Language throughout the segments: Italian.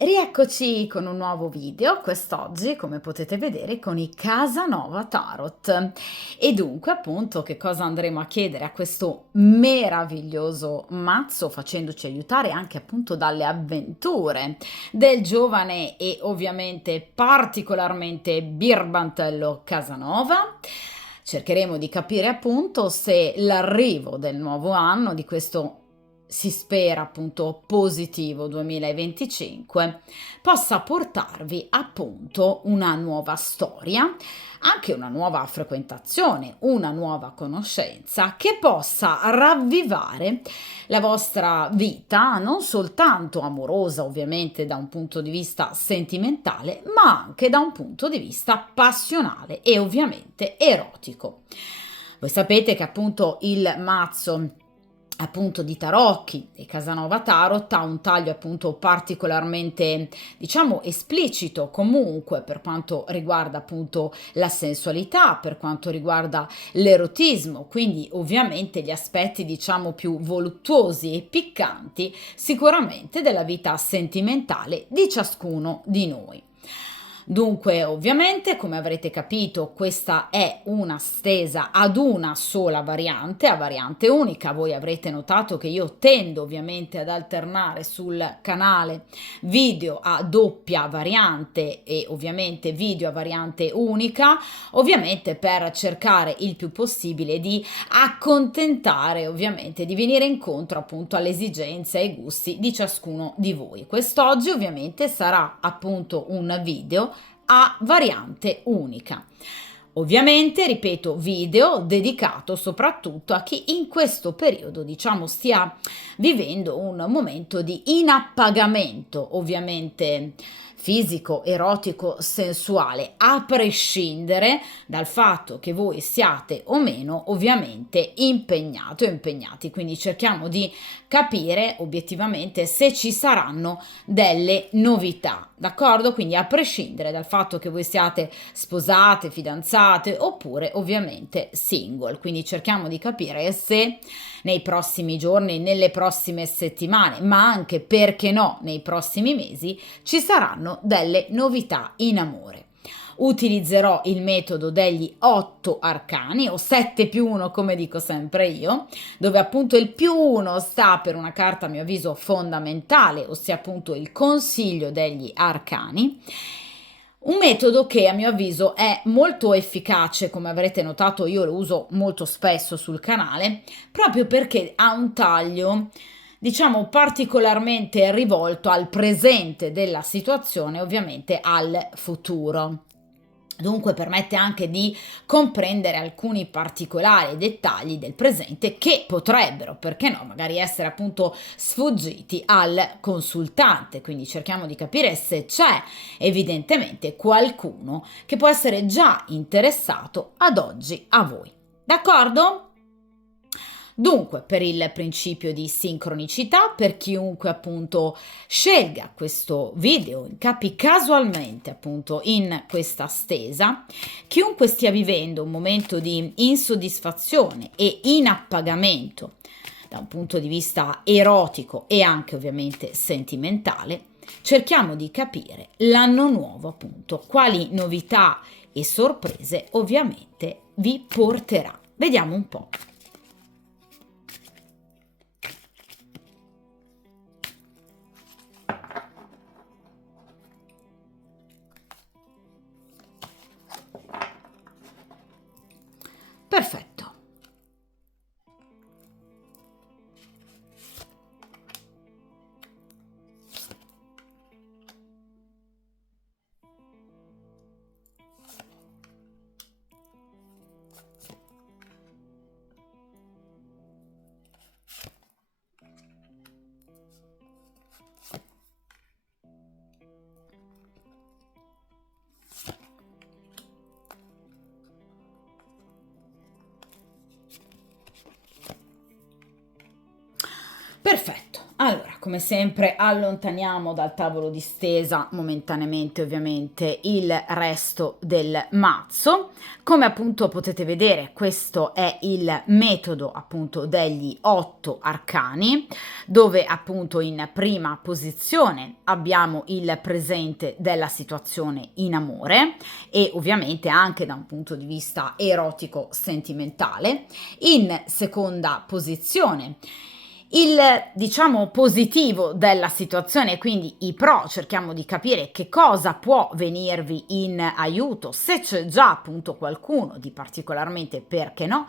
Rieccoci con un nuovo video, quest'oggi come potete vedere con i Casanova Tarot. E dunque appunto che cosa andremo a chiedere a questo meraviglioso mazzo, facendoci aiutare anche appunto dalle avventure del giovane e ovviamente particolarmente birbantello Casanova. Cercheremo di capire appunto se l'arrivo del nuovo anno, di questo si spera appunto positivo 2025, possa portarvi appunto una nuova storia, anche una nuova frequentazione, una nuova conoscenza che possa ravvivare la vostra vita, non soltanto amorosa ovviamente da un punto di vista sentimentale, ma anche da un punto di vista passionale e ovviamente erotico. Voi sapete che appunto il mazzo appunto di tarocchi e Casanova Tarot ha un taglio appunto particolarmente diciamo esplicito comunque per quanto riguarda appunto la sensualità, per quanto riguarda l'erotismo, quindi ovviamente gli aspetti diciamo più voluttuosi e piccanti sicuramente della vita sentimentale di ciascuno di noi. Dunque, ovviamente, come avrete capito, questa è una stesa ad una sola variante, a variante unica. Voi avrete notato che io tendo ovviamente ad alternare sul canale video a doppia variante e ovviamente video a variante unica, ovviamente per cercare il più possibile di accontentare, ovviamente di venire incontro appunto alle esigenze e ai gusti di ciascuno di voi. Quest'oggi ovviamente sarà appunto un video a variante unica. Ovviamente, ripeto, video dedicato soprattutto a chi in questo periodo, diciamo, stia vivendo un momento di inappagamento, ovviamente fisico, erotico, sensuale, a prescindere dal fatto che voi siate o meno ovviamente impegnato o impegnati. Quindi cerchiamo di capire obiettivamente se ci saranno delle novità, d'accordo? Quindi a prescindere dal fatto che voi siate sposate, fidanzate oppure ovviamente single, quindi cerchiamo di capire se nei prossimi giorni, nelle prossime settimane, ma anche perché no, nei prossimi mesi ci saranno delle novità in amore. Utilizzerò il metodo degli 8 arcani o 7 più 1 come dico sempre io, dove appunto il più 1 sta per una carta a mio avviso fondamentale, ossia appunto il consiglio degli arcani. Un metodo che a mio avviso è molto efficace, come avrete notato io lo uso molto spesso sul canale, proprio perché ha un taglio diciamo particolarmente rivolto al presente della situazione, ovviamente al futuro. Dunque permette anche di comprendere alcuni particolari dettagli del presente che potrebbero, perché no, magari essere appunto sfuggiti al consultante. Quindi cerchiamo di capire se c'è evidentemente qualcuno che può essere già interessato ad oggi a voi. D'accordo? Dunque, per il principio di sincronicità, per chiunque appunto scelga questo video, incapi casualmente appunto in questa stesa, chiunque stia vivendo un momento di insoddisfazione e inappagamento da un punto di vista erotico e anche ovviamente sentimentale, cerchiamo di capire l'anno nuovo appunto, quali novità e sorprese ovviamente vi porterà. Vediamo un po'. Perfetto. Perfetto, allora come sempre allontaniamo dal tavolo di stesa momentaneamente ovviamente il resto del mazzo. Come appunto potete vedere, questo è il metodo appunto degli 8 arcani, dove appunto in prima posizione abbiamo il presente della situazione in amore e ovviamente anche da un punto di vista erotico sentimentale. In seconda posizione il, diciamo, positivo della situazione, quindi i pro, cerchiamo di capire che cosa può venirvi in aiuto, se c'è già appunto qualcuno di particolarmente, perché no,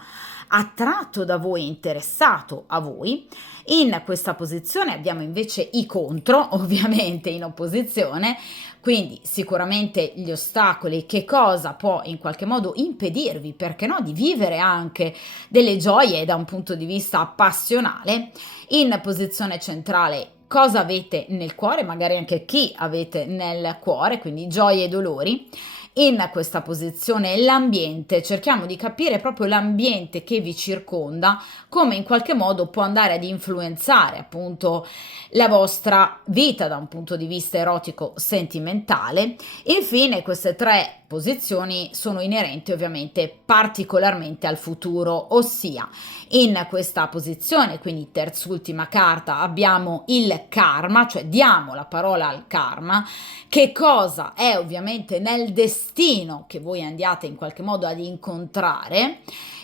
attratto da voi, interessato a voi. In questa posizione abbiamo invece i contro, ovviamente in opposizione, quindi sicuramente gli ostacoli, che cosa può in qualche modo impedirvi, perché no, di vivere anche delle gioie da un punto di vista passionale. In posizione centrale cosa avete nel cuore, magari anche chi avete nel cuore, quindi gioie e dolori. In questa posizione l'ambiente, cerchiamo di capire proprio l'ambiente che vi circonda, come in qualche modo può andare ad influenzare appunto la vostra vita da un punto di vista erotico sentimentale. Infine queste tre posizioni sono inerenti ovviamente particolarmente al futuro, ossia in questa posizione, quindi terzultima carta, abbiamo il karma, cioè diamo la parola al karma, che cosa è ovviamente nel destino che voi andiate in qualche modo ad incontrare.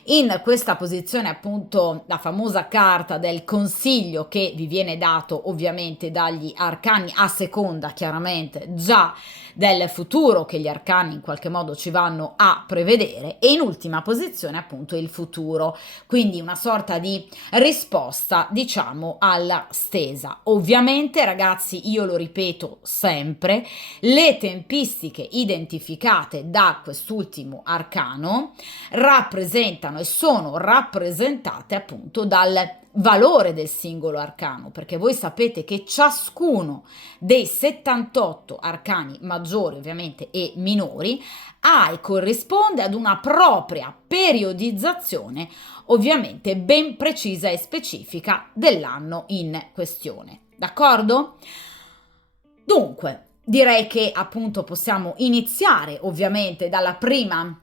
In questa posizione appunto la famosa carta del consiglio che vi viene dato ovviamente dagli arcani a seconda chiaramente già del futuro che gli arcani in qualche modo ci vanno a prevedere, e in ultima posizione appunto il futuro, quindi una sorta di risposta diciamo alla stesa. Ovviamente ragazzi, io lo ripeto sempre, le tempistiche identificate da quest'ultimo arcano rappresentano e sono rappresentate appunto dal valore del singolo arcano, perché voi sapete che ciascuno dei 78 arcani maggiori ovviamente e minori ha e corrisponde ad una propria periodizzazione ovviamente ben precisa e specifica dell'anno in questione. D'accordo? Dunque, direi che appunto possiamo iniziare ovviamente dalla prima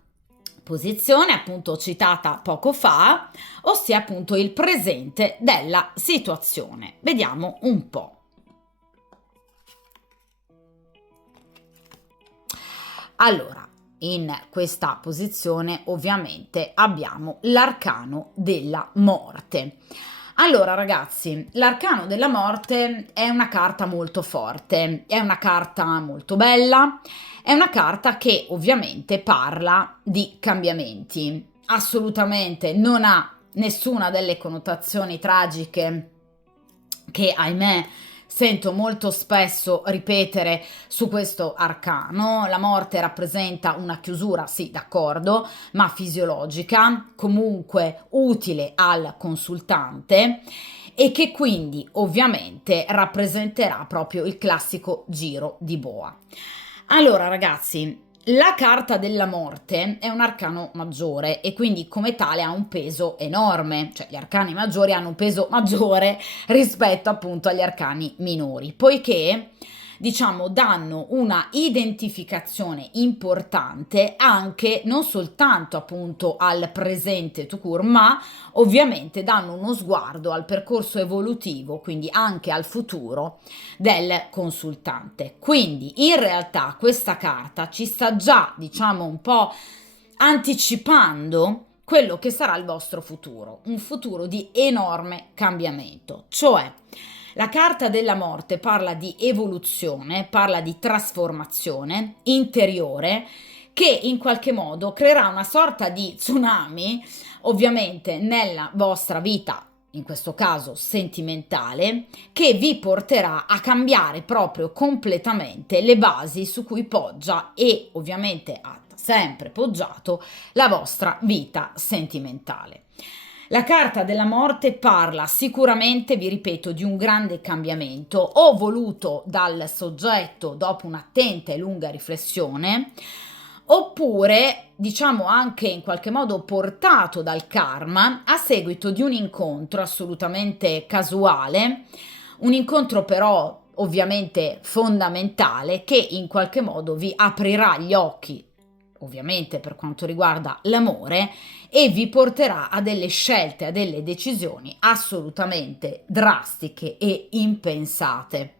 posizione appunto citata poco fa, ossia appunto il presente della situazione. Vediamo un po'. Allora, in questa posizione ovviamente abbiamo l'arcano della morte. Allora ragazzi, l'arcano della morte è una carta molto forte, è una carta molto bella, è una carta che ovviamente parla di cambiamenti. Assolutamente non ha nessuna delle connotazioni tragiche che ahimè sento molto spesso ripetere su questo arcano. La morte rappresenta una chiusura, sì, d'accordo, ma fisiologica, comunque utile al consultante e che quindi ovviamente rappresenterà proprio il classico giro di boa. Allora ragazzi, la carta della morte è un arcano maggiore e quindi come tale ha un peso enorme, cioè gli arcani maggiori hanno un peso maggiore rispetto appunto agli arcani minori, poiché diciamo danno una identificazione importante anche non soltanto appunto al presente tout court, ma ovviamente danno uno sguardo al percorso evolutivo, quindi anche al futuro del consultante. Quindi in realtà questa carta ci sta già, diciamo, un po' anticipando quello che sarà il vostro futuro, un futuro di enorme cambiamento, cioè la carta della morte parla di evoluzione, parla di trasformazione interiore che in qualche modo creerà una sorta di tsunami ovviamente nella vostra vita, in questo caso sentimentale, che vi porterà a cambiare proprio completamente le basi su cui poggia e ovviamente ha sempre poggiato la vostra vita sentimentale. La carta della morte parla sicuramente, vi ripeto, di un grande cambiamento, o voluto dal soggetto dopo un'attenta e lunga riflessione, oppure diciamo anche in qualche modo portato dal karma a seguito di un incontro assolutamente casuale, Un incontro però ovviamente fondamentale che in qualche modo vi aprirà gli occhi, ovviamente per quanto riguarda l'amore, e vi porterà a delle scelte, a delle decisioni assolutamente drastiche e impensate.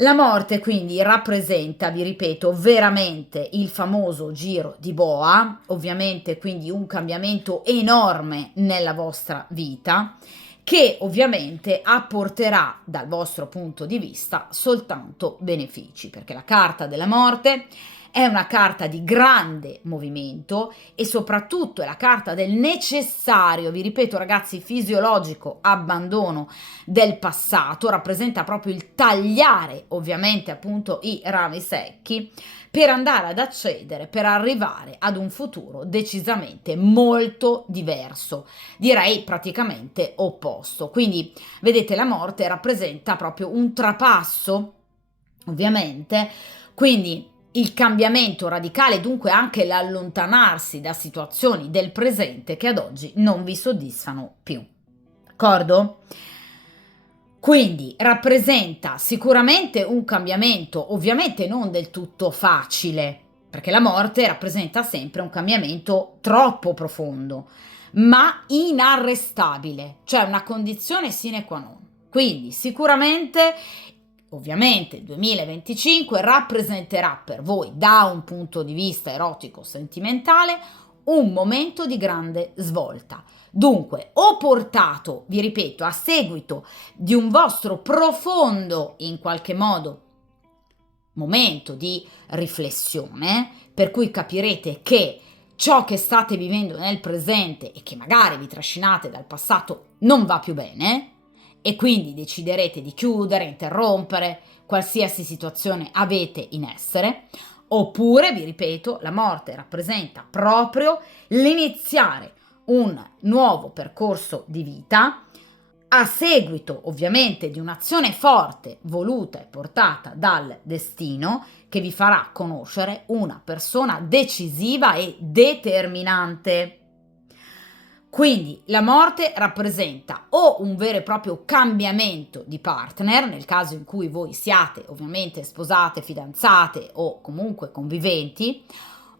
La morte quindi rappresenta, vi ripeto, veramente il famoso giro di boa, ovviamente quindi un cambiamento enorme nella vostra vita, che ovviamente apporterà dal vostro punto di vista soltanto benefici, perché la carta della morte è una carta di grande movimento e soprattutto è la carta del necessario, vi ripeto ragazzi, fisiologico abbandono del passato, rappresenta proprio il tagliare ovviamente appunto i rami secchi per andare ad accedere, per arrivare ad un futuro decisamente molto diverso, direi praticamente opposto. Quindi vedete, la morte rappresenta proprio un trapasso, ovviamente, quindi il cambiamento radicale, dunque anche l'allontanarsi da situazioni del presente che ad oggi non vi soddisfano più. D'accordo? Quindi rappresenta sicuramente un cambiamento, ovviamente non del tutto facile, perché la morte rappresenta sempre un cambiamento troppo profondo, ma inarrestabile, cioè una condizione sine qua non. Quindi sicuramente, ovviamente il 2025 rappresenterà per voi, da un punto di vista erotico sentimentale, un momento di grande svolta. Dunque, o portato, vi ripeto, a seguito di un vostro profondo, in qualche modo, momento di riflessione, per cui capirete che ciò che state vivendo nel presente e che magari vi trascinate dal passato non va più bene, e quindi deciderete di chiudere, interrompere qualsiasi situazione avete in essere, oppure, vi ripeto, la morte rappresenta proprio l'iniziare un nuovo percorso di vita a seguito ovviamente di un'azione forte voluta e portata dal destino che vi farà conoscere una persona decisiva e determinante. Quindi la morte rappresenta o un vero e proprio cambiamento di partner, nel caso in cui voi siate ovviamente sposate, fidanzate o comunque conviventi,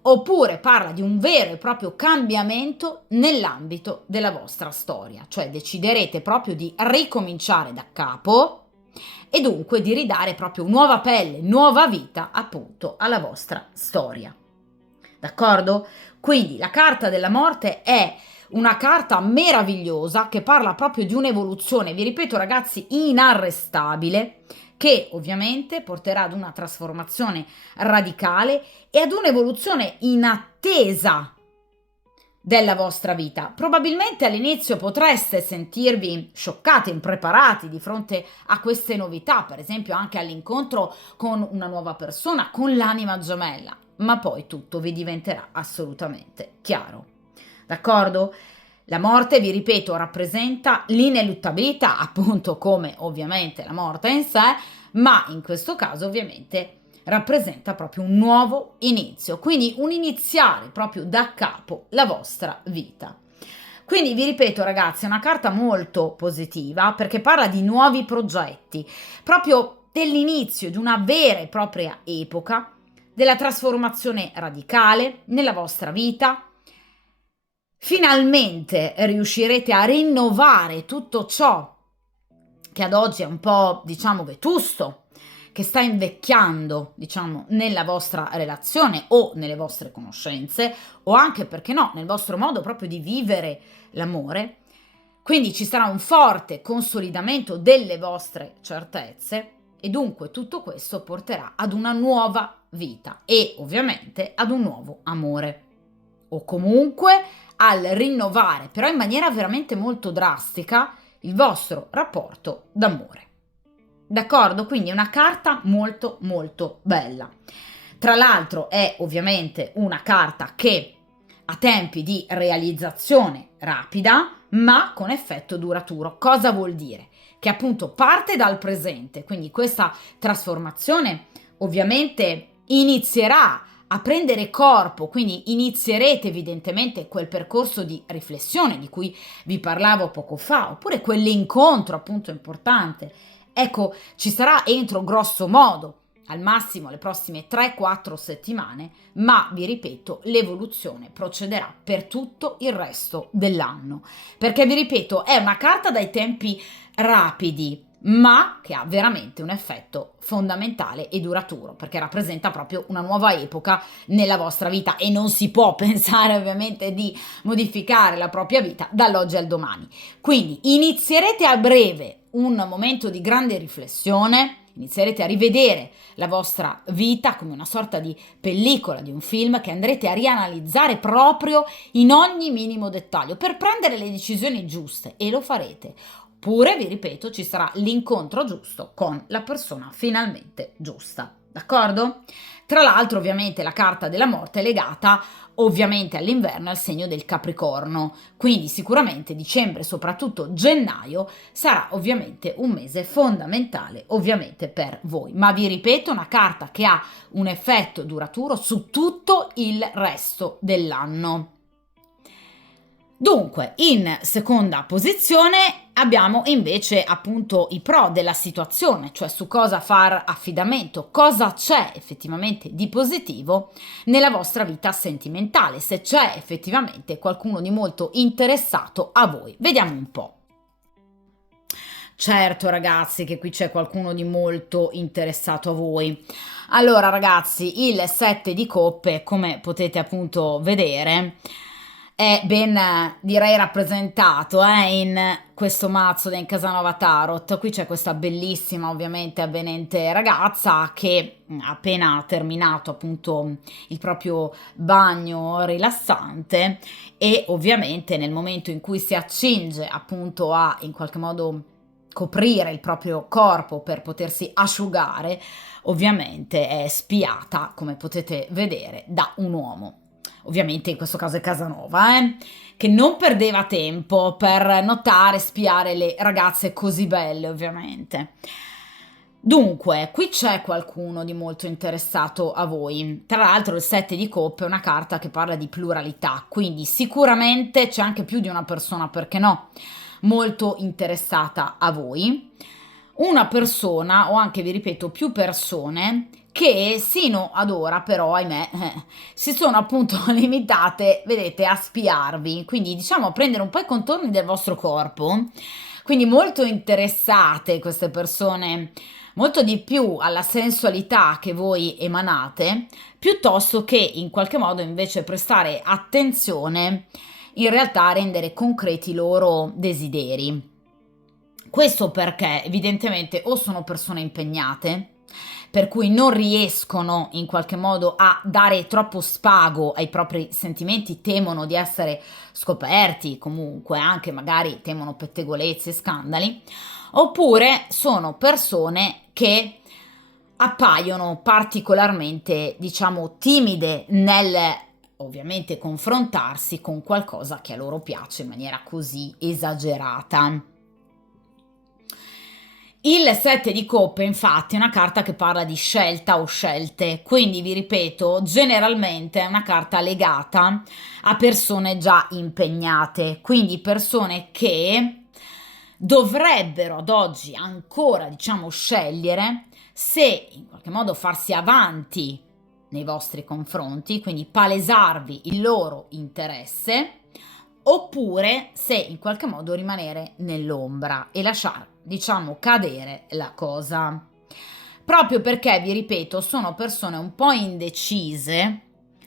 oppure parla di un vero e proprio cambiamento nell'ambito della vostra storia, cioè deciderete proprio di ricominciare da capo e dunque di ridare proprio nuova pelle, nuova vita appunto alla vostra storia. D'accordo? Quindi la carta della morte è una carta meravigliosa che parla proprio di un'evoluzione, vi ripeto ragazzi, inarrestabile, che ovviamente porterà ad una trasformazione radicale e ad un'evoluzione inattesa della vostra vita. Probabilmente all'inizio potreste sentirvi scioccati, impreparati di fronte a queste novità, per esempio anche all'incontro con una nuova persona, con l'anima gemella, ma poi tutto vi diventerà assolutamente chiaro. D'accordo? La morte, vi ripeto, rappresenta l'ineluttabilità, appunto come ovviamente la morte in sé, ma in questo caso ovviamente rappresenta proprio un nuovo inizio, quindi un iniziare proprio da capo la vostra vita. Quindi vi ripeto ragazzi, è una carta molto positiva perché parla di nuovi progetti, proprio dell'inizio di una vera e propria epoca, della trasformazione radicale nella vostra vita. Finalmente riuscirete a rinnovare tutto ciò che ad oggi è un po', diciamo, vetusto, che sta invecchiando, diciamo, nella vostra relazione o nelle vostre conoscenze, o anche, perché no, nel vostro modo proprio di vivere l'amore. Quindi ci sarà un forte consolidamento delle vostre certezze e dunque tutto questo porterà ad una nuova vita e ovviamente ad un nuovo amore. O comunque al rinnovare, però in maniera veramente molto drastica, il vostro rapporto d'amore. D'accordo? Quindi è una carta molto molto bella. Tra l'altro è ovviamente una carta che ha tempi di realizzazione rapida, ma con effetto duraturo. Cosa vuol dire? Che appunto parte dal presente, quindi questa trasformazione ovviamente inizierà a prendere corpo, quindi inizierete evidentemente quel percorso di riflessione di cui vi parlavo poco fa, oppure quell'incontro appunto importante Ecco, ci sarà entro grosso modo, al massimo le prossime 3-4 settimane, ma vi ripeto, l'evoluzione procederà per tutto il resto dell'anno. Perché vi ripeto, è una carta dai tempi rapidi, ma che ha veramente un effetto fondamentale e duraturo, perché rappresenta proprio una nuova epoca nella vostra vita e non si può pensare ovviamente di modificare la propria vita dall'oggi al domani. Quindi inizierete a breve un momento di grande riflessione, inizierete a rivedere la vostra vita come una sorta di pellicola, di un film che andrete a rianalizzare proprio in ogni minimo dettaglio per prendere le decisioni giuste, e lo farete. Oppure, vi ripeto, ci sarà l'incontro giusto con la persona finalmente giusta. D'accordo? Tra l'altro, ovviamente, la carta della morte è legata ovviamente all'inverno e al segno del Capricorno, quindi sicuramente dicembre, soprattutto gennaio, sarà ovviamente un mese fondamentale ovviamente per voi. Ma vi ripeto, una carta che ha un effetto duraturo su tutto il resto dell'anno. Dunque, in seconda posizione abbiamo invece appunto i pro della situazione, cioè su cosa far affidamento, cosa c'è effettivamente di positivo nella vostra vita sentimentale, se c'è effettivamente qualcuno di molto interessato a voi. Vediamo un po'. Certo ragazzi che qui c'è qualcuno di molto interessato a voi. Allora ragazzi, il 7 di coppe, come potete appunto vedere, è ben direi rappresentato in questo mazzo del Casanova Tarot. Qui c'è questa bellissima ovviamente avvenente ragazza che ha appena terminato appunto il proprio bagno rilassante, e ovviamente nel momento in cui si accinge appunto a in qualche modo coprire il proprio corpo per potersi asciugare, ovviamente è spiata, come potete vedere, da un uomo. Ovviamente in questo caso è Casanova, che non perdeva tempo per notare, spiare le ragazze così belle, ovviamente. Dunque, qui c'è qualcuno di molto interessato a voi. Tra l'altro il 7 di coppe è una carta che parla di pluralità, quindi sicuramente c'è anche più di una persona, perché no, molto interessata a voi. Una persona, o anche vi ripeto più persone, che sino ad ora però, ahimè, si sono appunto limitate, vedete, a spiarvi, quindi diciamo a prendere un po' i contorni del vostro corpo, quindi molto interessate queste persone, molto di più alla sensualità che voi emanate, piuttosto che in qualche modo invece prestare attenzione in realtà a rendere concreti i loro desideri. Questo perché evidentemente o sono persone impegnate, per cui non riescono in qualche modo a dare troppo spago ai propri sentimenti, temono di essere scoperti, comunque anche magari temono pettegolezzi e scandali, oppure sono persone che appaiono particolarmente, diciamo, timide nel ovviamente confrontarsi con qualcosa che a loro piace in maniera così esagerata. Il 7 di coppe, infatti, è una carta che parla di scelta o scelte, quindi vi ripeto, generalmente è una carta legata a persone già impegnate, quindi persone che dovrebbero ad oggi ancora, diciamo, scegliere se in qualche modo farsi avanti nei vostri confronti, quindi palesarvi il loro interesse, oppure se in qualche modo rimanere nell'ombra e lasciare, diciamo, cadere la cosa. Proprio perché, vi ripeto, sono persone un po' indecise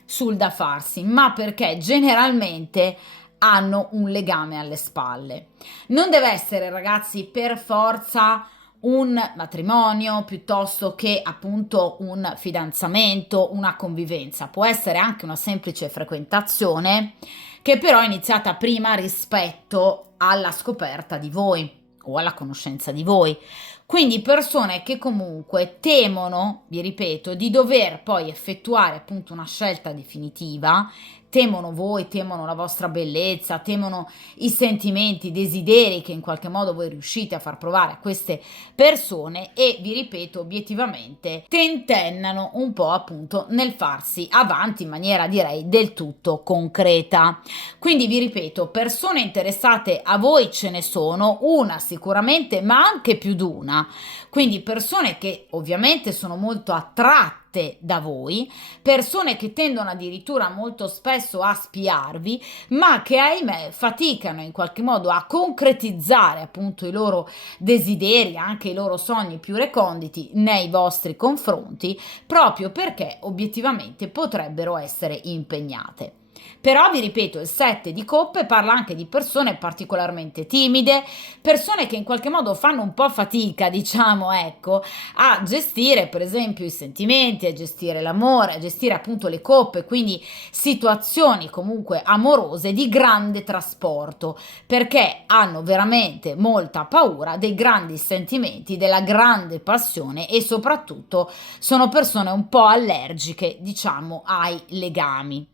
sul da farsi, ma perché generalmente hanno un legame alle spalle. Non deve essere, ragazzi, per forza un matrimonio piuttosto che appunto un fidanzamento, una convivenza. Può essere anche una semplice frequentazione che però è iniziata prima rispetto alla scoperta di voi o alla conoscenza di voi. Quindi persone che comunque temono, vi ripeto, di dover poi effettuare appunto una scelta definitiva temono voi, temono la vostra bellezza, temono i sentimenti, i desideri che in qualche modo voi riuscite a far provare a queste persone e vi ripeto obiettivamente tentennano un po' appunto nel farsi avanti in maniera direi del tutto concreta. Quindi vi ripeto, persone interessate a voi ce ne sono, una sicuramente, ma anche più di una. Quindi persone che ovviamente sono molto attratte da voi, persone che tendono addirittura molto spesso a spiarvi, ma che ahimè faticano in qualche modo a concretizzare appunto i loro desideri, anche i loro sogni più reconditi nei vostri confronti, proprio perché obiettivamente potrebbero essere impegnate. Però vi ripeto, il 7 di coppe parla anche di persone particolarmente timide, persone che in qualche modo fanno un po' fatica, diciamo, ecco, a gestire per esempio i sentimenti, a gestire l'amore, a gestire appunto le coppe, quindi situazioni comunque amorose di grande trasporto, perché hanno veramente molta paura dei grandi sentimenti, della grande passione e soprattutto sono persone un po' allergiche, diciamo, ai legami.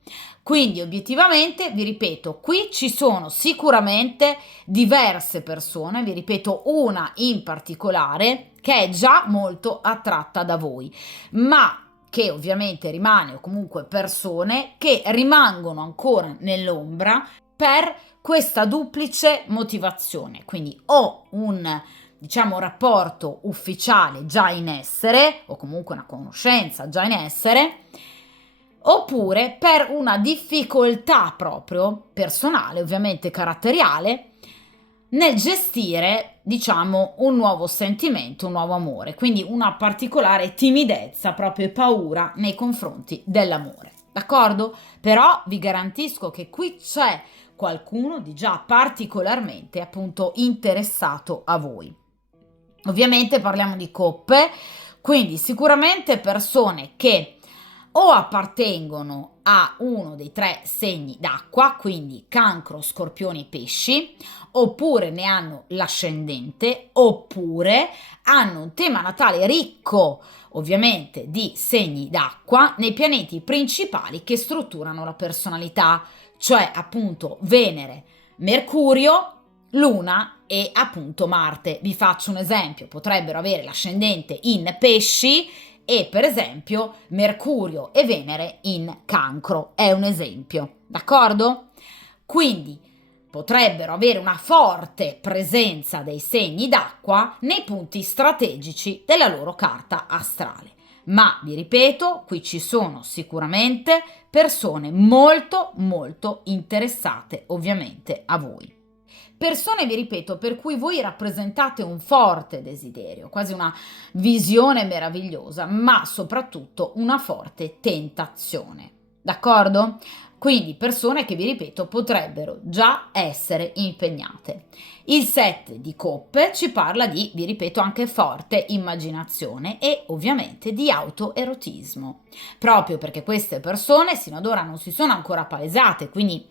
Quindi obiettivamente, vi ripeto, qui ci sono sicuramente diverse persone, vi ripeto una in particolare che è già molto attratta da voi, ma che ovviamente rimane o comunque persone che rimangono ancora nell'ombra per questa duplice motivazione. Quindi o un diciamo rapporto ufficiale già in essere o comunque una conoscenza già in essere oppure per una difficoltà proprio personale, ovviamente caratteriale, nel gestire, diciamo, un nuovo sentimento, un nuovo amore, quindi una particolare timidezza, proprio e paura nei confronti dell'amore. D'accordo? Però vi garantisco che qui c'è qualcuno di già particolarmente appunto interessato a voi. Ovviamente parliamo di coppe, quindi sicuramente persone che o appartengono a uno dei tre segni d'acqua, quindi cancro, scorpioni e pesci, oppure ne hanno l'ascendente, oppure hanno un tema natale ricco ovviamente di segni d'acqua nei pianeti principali che strutturano la personalità, cioè appunto Venere, Mercurio, Luna e appunto Marte. Vi faccio un esempio, potrebbero avere l'ascendente in pesci e per esempio Mercurio e Venere in Cancro, è un esempio, d'accordo? Quindi potrebbero avere una forte presenza dei segni d'acqua nei punti strategici della loro carta astrale. Ma vi ripeto, qui ci sono sicuramente persone molto molto interessate ovviamente a voi. Persone, vi ripeto, per cui voi rappresentate un forte desiderio, quasi una visione meravigliosa, ma soprattutto una forte tentazione. D'accordo? Quindi persone che, vi ripeto, potrebbero già essere impegnate. Il 7 di coppe ci parla di, vi ripeto, anche forte immaginazione e ovviamente di autoerotismo, proprio perché queste persone sino ad ora non si sono ancora palesate, quindi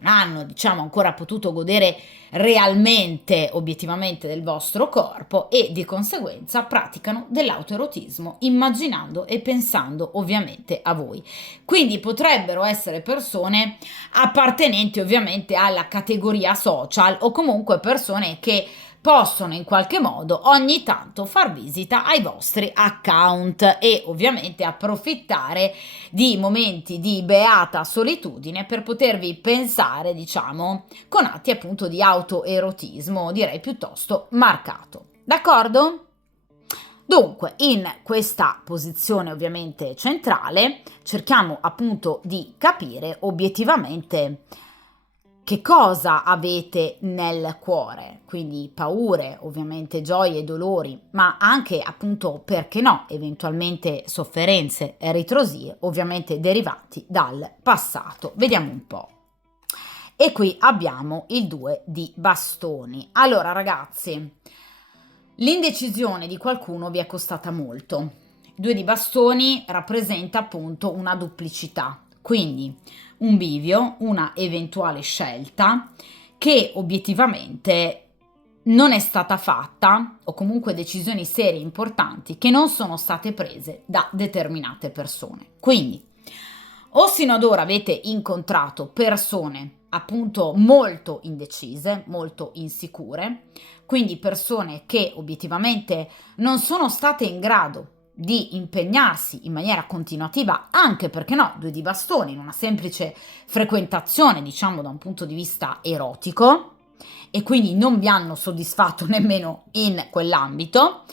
non hanno, diciamo, ancora potuto godere realmente, obiettivamente del vostro corpo e di conseguenza praticano dell'autoerotismo immaginando e pensando ovviamente a voi. Quindi potrebbero essere persone appartenenti ovviamente alla categoria social o comunque persone che possono in qualche modo ogni tanto far visita ai vostri account e ovviamente approfittare di momenti di beata solitudine per potervi pensare, diciamo, con atti appunto di autoerotismo, direi piuttosto marcato. D'accordo? Dunque, in questa posizione ovviamente centrale, cerchiamo appunto di capire obiettivamente che cosa avete nel cuore, quindi paure, ovviamente gioie e dolori, ma anche appunto, perché no, eventualmente sofferenze e ritrosie, ovviamente derivanti dal passato. Vediamo un po'. E qui abbiamo il 2 di bastoni. Allora ragazzi, l'indecisione di qualcuno vi è costata molto. Il 2 di bastoni rappresenta appunto una duplicità, quindi un bivio, una eventuale scelta che obiettivamente non è stata fatta o comunque decisioni serie importanti che non sono state prese da determinate persone. Quindi O sino ad ora avete incontrato persone appunto molto indecise, molto insicure, quindi persone che obiettivamente non sono state in grado di impegnarsi in maniera continuativa, anche perché no, due di bastoni, in una semplice frequentazione, diciamo da un punto di vista erotico, e quindi non vi hanno soddisfatto nemmeno in quell'ambito.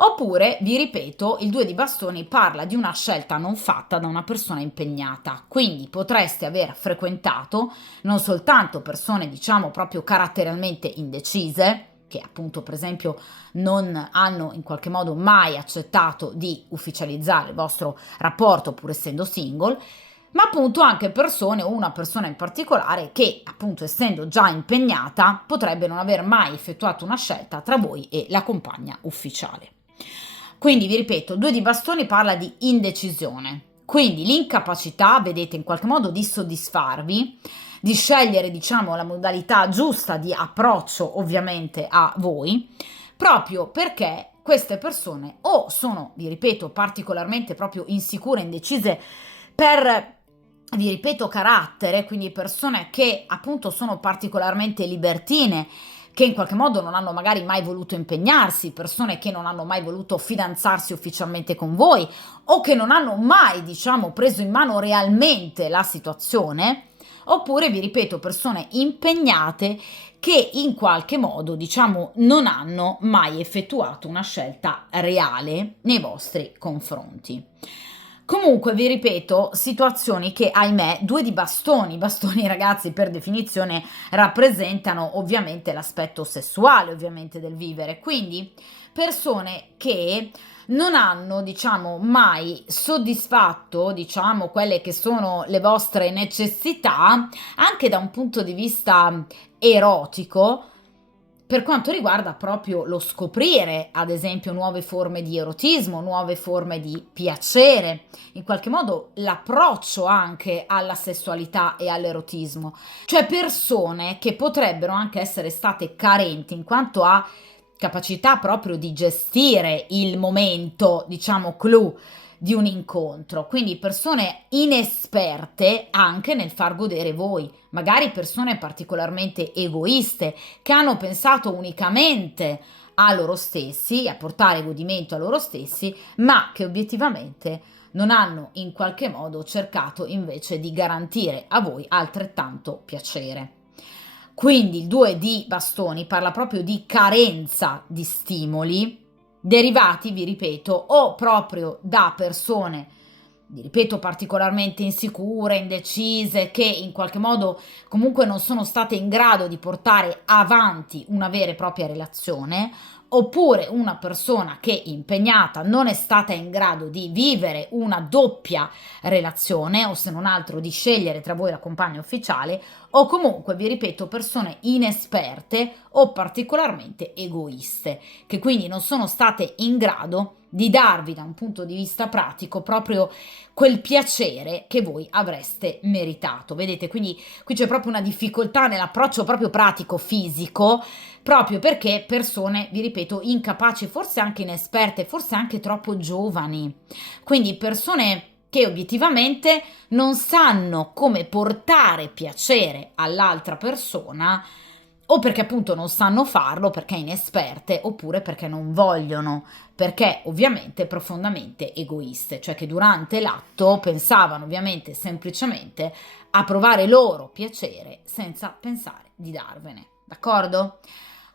Oppure, vi ripeto, il 2 di bastoni parla di una scelta non fatta da una persona impegnata, quindi potreste aver frequentato non soltanto persone, diciamo, proprio caratterialmente indecise, che appunto per esempio non hanno in qualche modo mai accettato di ufficializzare il vostro rapporto pur essendo single, ma appunto anche persone o una persona in particolare che appunto essendo già impegnata potrebbe non aver mai effettuato una scelta tra voi e la compagna ufficiale. Quindi vi ripeto, 2 di bastoni parla di indecisione, quindi l'incapacità, vedete, in qualche modo di soddisfarvi, di scegliere, diciamo, la modalità giusta di approccio ovviamente a voi, proprio perché queste persone o sono, vi ripeto, particolarmente proprio insicure, indecise per, vi ripeto, carattere, quindi persone che appunto sono particolarmente libertine, che in qualche modo non hanno magari mai voluto impegnarsi, persone che non hanno mai voluto fidanzarsi ufficialmente con voi o che non hanno mai, diciamo, preso in mano realmente la situazione, oppure, vi ripeto, persone impegnate che in qualche modo, diciamo, non hanno mai effettuato una scelta reale nei vostri confronti. Comunque, vi ripeto, situazioni che, ahimè, 2 di bastoni, i bastoni ragazzi per definizione rappresentano ovviamente l'aspetto sessuale, ovviamente del vivere, quindi persone che non hanno, diciamo, mai soddisfatto, diciamo, quelle che sono le vostre necessità, anche da un punto di vista erotico, per quanto riguarda proprio lo scoprire, ad esempio, nuove forme di erotismo, nuove forme di piacere, in qualche modo l'approccio anche alla sessualità e all'erotismo, cioè persone che potrebbero anche essere state carenti in quanto a capacità proprio di gestire il momento, diciamo, clou di un incontro, quindi persone inesperte anche nel far godere voi, magari persone particolarmente egoiste che hanno pensato unicamente a loro stessi, a portare godimento a loro stessi, ma che obiettivamente non hanno in qualche modo cercato invece di garantire a voi altrettanto piacere. Quindi il 2 di bastoni parla proprio di carenza di stimoli derivati, vi ripeto, o proprio da persone, vi ripeto, particolarmente insicure, indecise, che in qualche modo comunque non sono state in grado di portare avanti una vera e propria relazione, oppure una persona che impegnata non è stata in grado di vivere una doppia relazione o se non altro di scegliere tra voi la compagna ufficiale, o comunque, vi ripeto, persone inesperte o particolarmente egoiste, che quindi non sono state in grado di darvi da un punto di vista pratico proprio quel piacere che voi avreste meritato. Vedete, quindi qui c'è proprio una difficoltà nell'approccio proprio pratico, fisico, proprio perché persone, vi ripeto, incapaci, forse anche inesperte, forse anche troppo giovani. Quindi persone che obiettivamente non sanno come portare piacere all'altra persona o perché appunto non sanno farlo, perché inesperte, oppure perché non vogliono, perché ovviamente profondamente egoiste, cioè che durante l'atto pensavano ovviamente semplicemente a provare loro piacere senza pensare di darvene, d'accordo?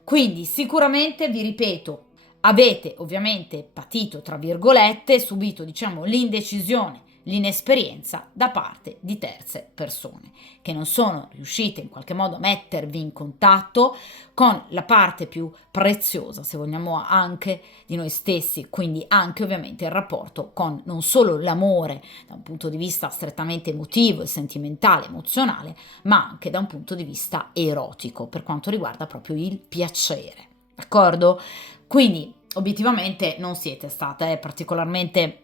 Quindi sicuramente vi ripeto, avete ovviamente patito, tra virgolette, subito diciamo l'indecisione, l'inesperienza da parte di terze persone che non sono riuscite in qualche modo a mettervi in contatto con la parte più preziosa, se vogliamo, anche di noi stessi, quindi anche ovviamente il rapporto con non solo l'amore da un punto di vista strettamente emotivo e sentimentale, emozionale, ma anche da un punto di vista erotico, per quanto riguarda proprio il piacere, d'accordo? Quindi obiettivamente non siete state particolarmente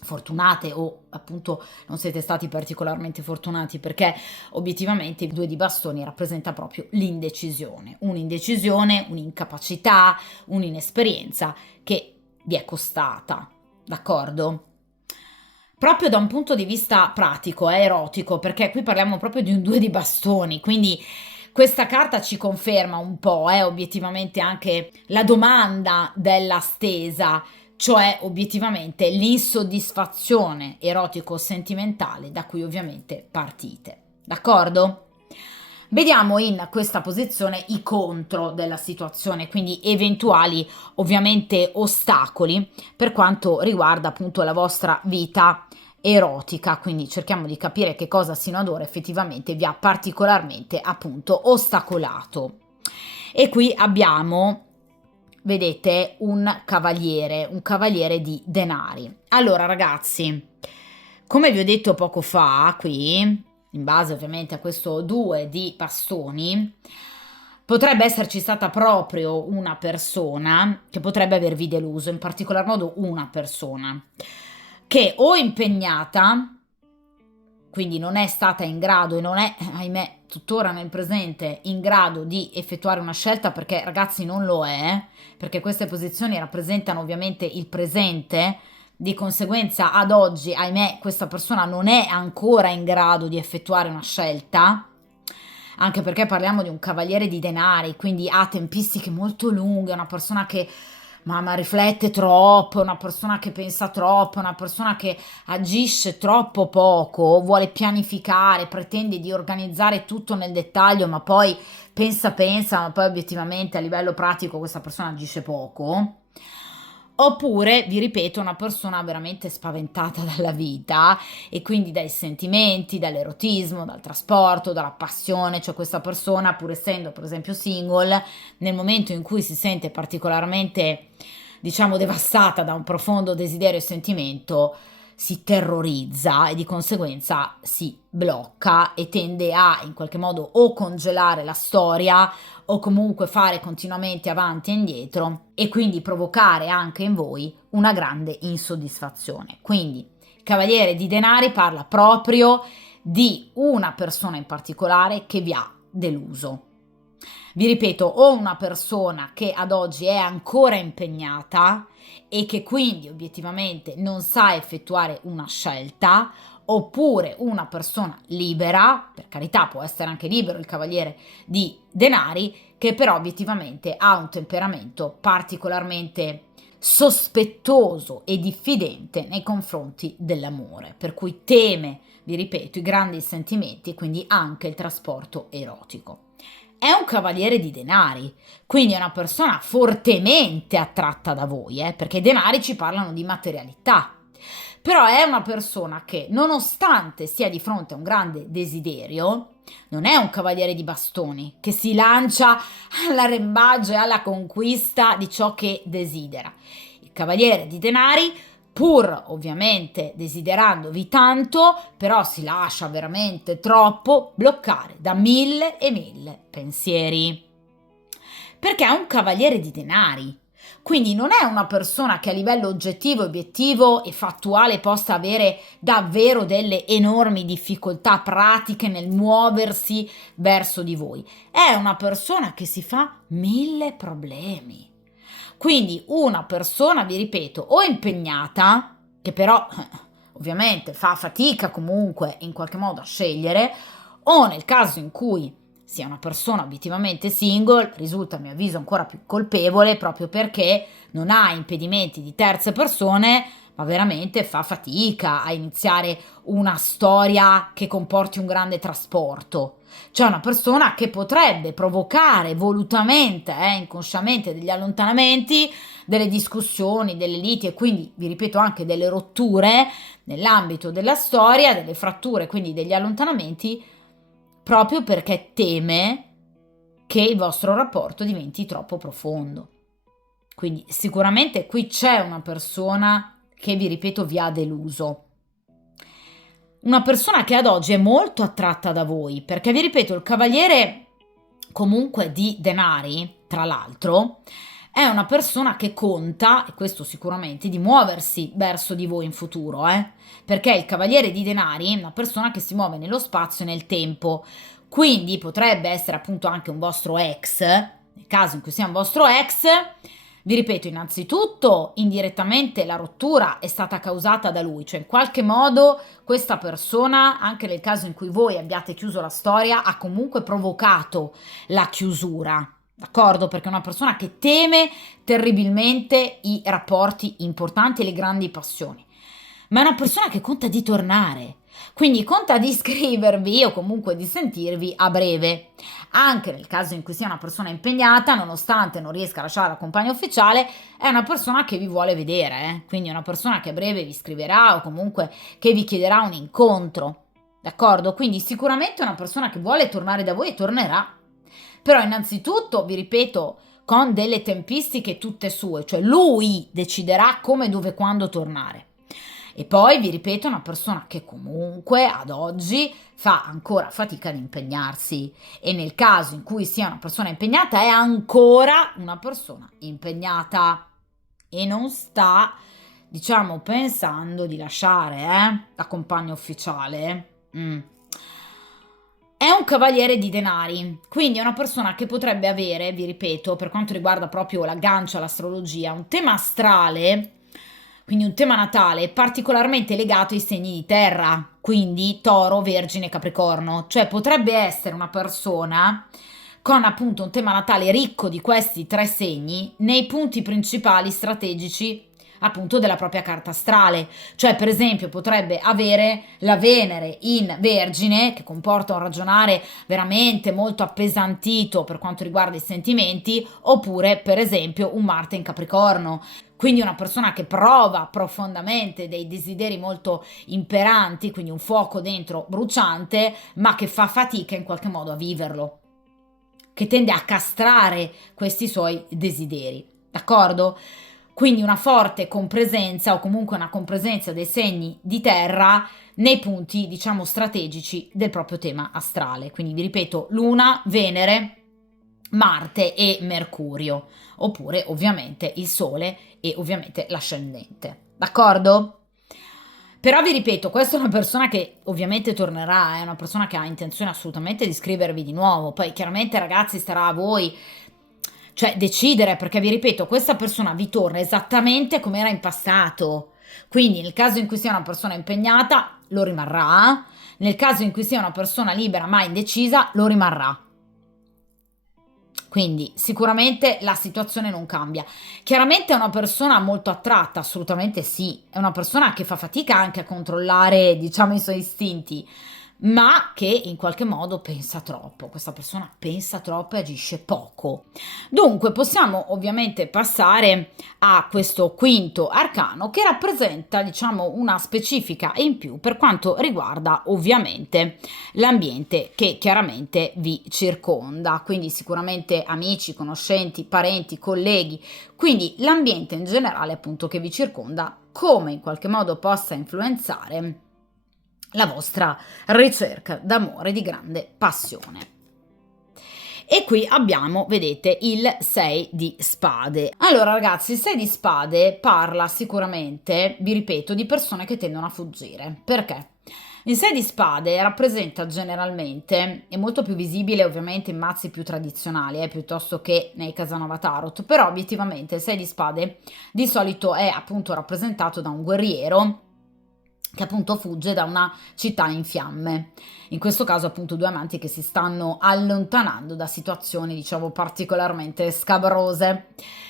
fortunate o appunto non siete stati particolarmente fortunati perché obiettivamente il 2 di bastoni rappresenta proprio l'indecisione, un'indecisione, un'incapacità, un'inesperienza che vi è costata, d'accordo? proprio da un punto di vista pratico, erotico, perché qui parliamo proprio di un 2 di bastoni, quindi questa carta ci conferma un po', obiettivamente anche la domanda della stesa, cioè obiettivamente l'insoddisfazione erotico-sentimentale da cui ovviamente partite. D'accordo? Vediamo in questa posizione i contro della situazione, quindi eventuali ovviamente ostacoli per quanto riguarda appunto la vostra vita erotica, quindi cerchiamo di capire che cosa sino ad ora effettivamente vi ha particolarmente appunto ostacolato. E qui abbiamo, vedete, un cavaliere di denari. Allora ragazzi, come vi ho detto poco fa qui, in base ovviamente a questo 2 di bastoni, potrebbe esserci stata proprio una persona che potrebbe avervi deluso, in particolar modo una persona che o impegnata, quindi non è stata in grado e non è, ahimè, tuttora nel presente in grado di effettuare una scelta, perché ragazzi non lo è, perché queste posizioni rappresentano ovviamente il presente, di conseguenza ad oggi, ahimè, questa persona non è ancora in grado di effettuare una scelta, anche perché parliamo di un cavaliere di denari, quindi ha tempistiche molto lunghe, è una persona che ma riflette troppo, è una persona che pensa troppo, è una persona che agisce troppo poco, vuole pianificare, pretende di organizzare tutto nel dettaglio, ma poi pensa, ma poi obiettivamente a livello pratico questa persona agisce poco. Oppure, vi ripeto, una persona veramente spaventata dalla vita e quindi dai sentimenti, dall'erotismo, dal trasporto, dalla passione, cioè questa persona, pur essendo per esempio single, nel momento in cui si sente particolarmente, diciamo, devastata da un profondo desiderio e sentimento, si terrorizza e di conseguenza si blocca e tende a in qualche modo o congelare la storia o comunque fare continuamente avanti e indietro e quindi provocare anche in voi una grande insoddisfazione. Quindi il Cavaliere di Denari parla proprio di una persona in particolare che vi ha deluso. Vi ripeto, o una persona che ad oggi è ancora impegnata e che quindi obiettivamente non sa effettuare una scelta, oppure una persona libera, per carità può essere anche libero il cavaliere di denari, che però obiettivamente ha un temperamento particolarmente sospettoso e diffidente nei confronti dell'amore, per cui teme, vi ripeto, i grandi sentimenti e quindi anche il trasporto erotico. È un cavaliere di denari, quindi è una persona fortemente attratta da voi, perché i denari ci parlano di materialità. Però è una persona che, nonostante sia di fronte a un grande desiderio, non è un cavaliere di bastoni che si lancia all'arrembaggio e alla conquista di ciò che desidera. Il cavaliere di denari, pur ovviamente desiderandovi tanto, però si lascia veramente troppo bloccare da mille e mille pensieri. Perché è un cavaliere di denari. Quindi non è una persona che a livello oggettivo, obiettivo e fattuale possa avere davvero delle enormi difficoltà pratiche nel muoversi verso di voi. È una persona che si fa mille problemi. Quindi una persona, vi ripeto, o impegnata, che però ovviamente fa fatica comunque in qualche modo a scegliere, o nel caso in cui sia una persona obiettivamente single, risulta a mio avviso ancora più colpevole proprio perché non ha impedimenti di terze persone, ma veramente fa fatica a iniziare una storia che comporti un grande trasporto. C'è una persona che potrebbe provocare volutamente, inconsciamente degli allontanamenti, delle discussioni, delle liti e quindi, vi ripeto, anche delle rotture nell'ambito della storia, delle fratture, quindi degli allontanamenti, proprio perché teme che il vostro rapporto diventi troppo profondo. Quindi sicuramente qui c'è una persona che, vi ripeto, vi ha deluso. Una persona che ad oggi è molto attratta da voi, perché vi ripeto, il cavaliere comunque di denari, tra l'altro, è una persona che conta, e questo sicuramente, di muoversi verso di voi in futuro, perché il cavaliere di denari è una persona che si muove nello spazio e nel tempo, quindi potrebbe essere appunto anche un vostro ex, nel caso in cui sia un vostro ex, Vi ripeto, innanzitutto, indirettamente la rottura è stata causata da lui, cioè in qualche modo questa persona, anche nel caso in cui voi abbiate chiuso la storia, ha comunque provocato la chiusura, d'accordo? Perché è una persona che teme terribilmente i rapporti importanti e le grandi passioni, ma è una persona che conta di tornare. Quindi conta di scrivervi o comunque di sentirvi a breve. Anche nel caso in cui sia una persona impegnata, nonostante non riesca a lasciare la compagna ufficiale, è una persona che vi vuole vedere, quindi è una persona che a breve vi scriverà o comunque che vi chiederà un incontro, d'accordo? Quindi sicuramente è una persona che vuole tornare da voi e tornerà, però innanzitutto, vi ripeto, con delle tempistiche tutte sue, cioè lui deciderà come, dove, quando tornare. E poi, vi ripeto, è una persona che comunque ad oggi fa ancora fatica ad impegnarsi e nel caso in cui sia una persona impegnata è ancora una persona impegnata e non sta, diciamo, pensando di lasciare la compagna ufficiale. È un cavaliere di denari, quindi è una persona che potrebbe avere, vi ripeto, per quanto riguarda proprio l'aggancio all'astrologia, un tema astrale, quindi un tema natale particolarmente legato ai segni di terra, quindi Toro, Vergine, Capricorno, cioè potrebbe essere una persona con appunto un tema natale ricco di questi tre segni nei punti principali strategici appunto della propria carta astrale, cioè per esempio potrebbe avere la Venere in Vergine che comporta un ragionare veramente molto appesantito per quanto riguarda i sentimenti, oppure per esempio un Marte in Capricorno, quindi una persona che prova profondamente dei desideri molto imperanti, quindi un fuoco dentro bruciante, ma che fa fatica in qualche modo a viverlo, che tende a castrare questi suoi desideri, d'accordo? Quindi una forte compresenza o comunque una compresenza dei segni di terra nei punti, diciamo, strategici del proprio tema astrale. Quindi vi ripeto, Luna, Venere, Marte e Mercurio, oppure ovviamente il Sole e ovviamente l'ascendente. D'accordo? Però vi ripeto, questa è una persona che ovviamente tornerà, è una persona che ha intenzione assolutamente di scrivervi di nuovo. Poi chiaramente ragazzi starà a voi, cioè decidere, perché vi ripeto, questa persona vi torna esattamente come era in passato. Quindi nel caso in cui sia una persona impegnata, lo rimarrà. Nel caso in cui sia una persona libera ma indecisa, lo rimarrà. Quindi sicuramente la situazione non cambia. Chiaramente è una persona molto attratta, assolutamente sì, è una persona che fa fatica anche a controllare, diciamo, i suoi istinti, ma che in qualche modo pensa troppo. Questa persona pensa troppo e agisce poco. Dunque possiamo ovviamente passare a questo quinto arcano che rappresenta, diciamo, una specifica in più per quanto riguarda ovviamente l'ambiente che chiaramente vi circonda, quindi sicuramente amici, conoscenti, parenti, colleghi, quindi l'ambiente in generale appunto che vi circonda, come in qualche modo possa influenzare la vostra ricerca d'amore, di grande passione. E qui abbiamo, vedete, il 6 di spade. Allora ragazzi, il 6 di spade parla sicuramente, vi ripeto, di persone che tendono a fuggire. Perché? Il 6 di spade rappresenta generalmente, è molto più visibile ovviamente in mazzi più tradizionali, piuttosto che nei Casanova Tarot, però obiettivamente il 6 di spade di solito è appunto rappresentato da un guerriero che appunto fugge da una città in fiamme. In questo caso appunto due amanti che si stanno allontanando da situazioni diciamo particolarmente scabrose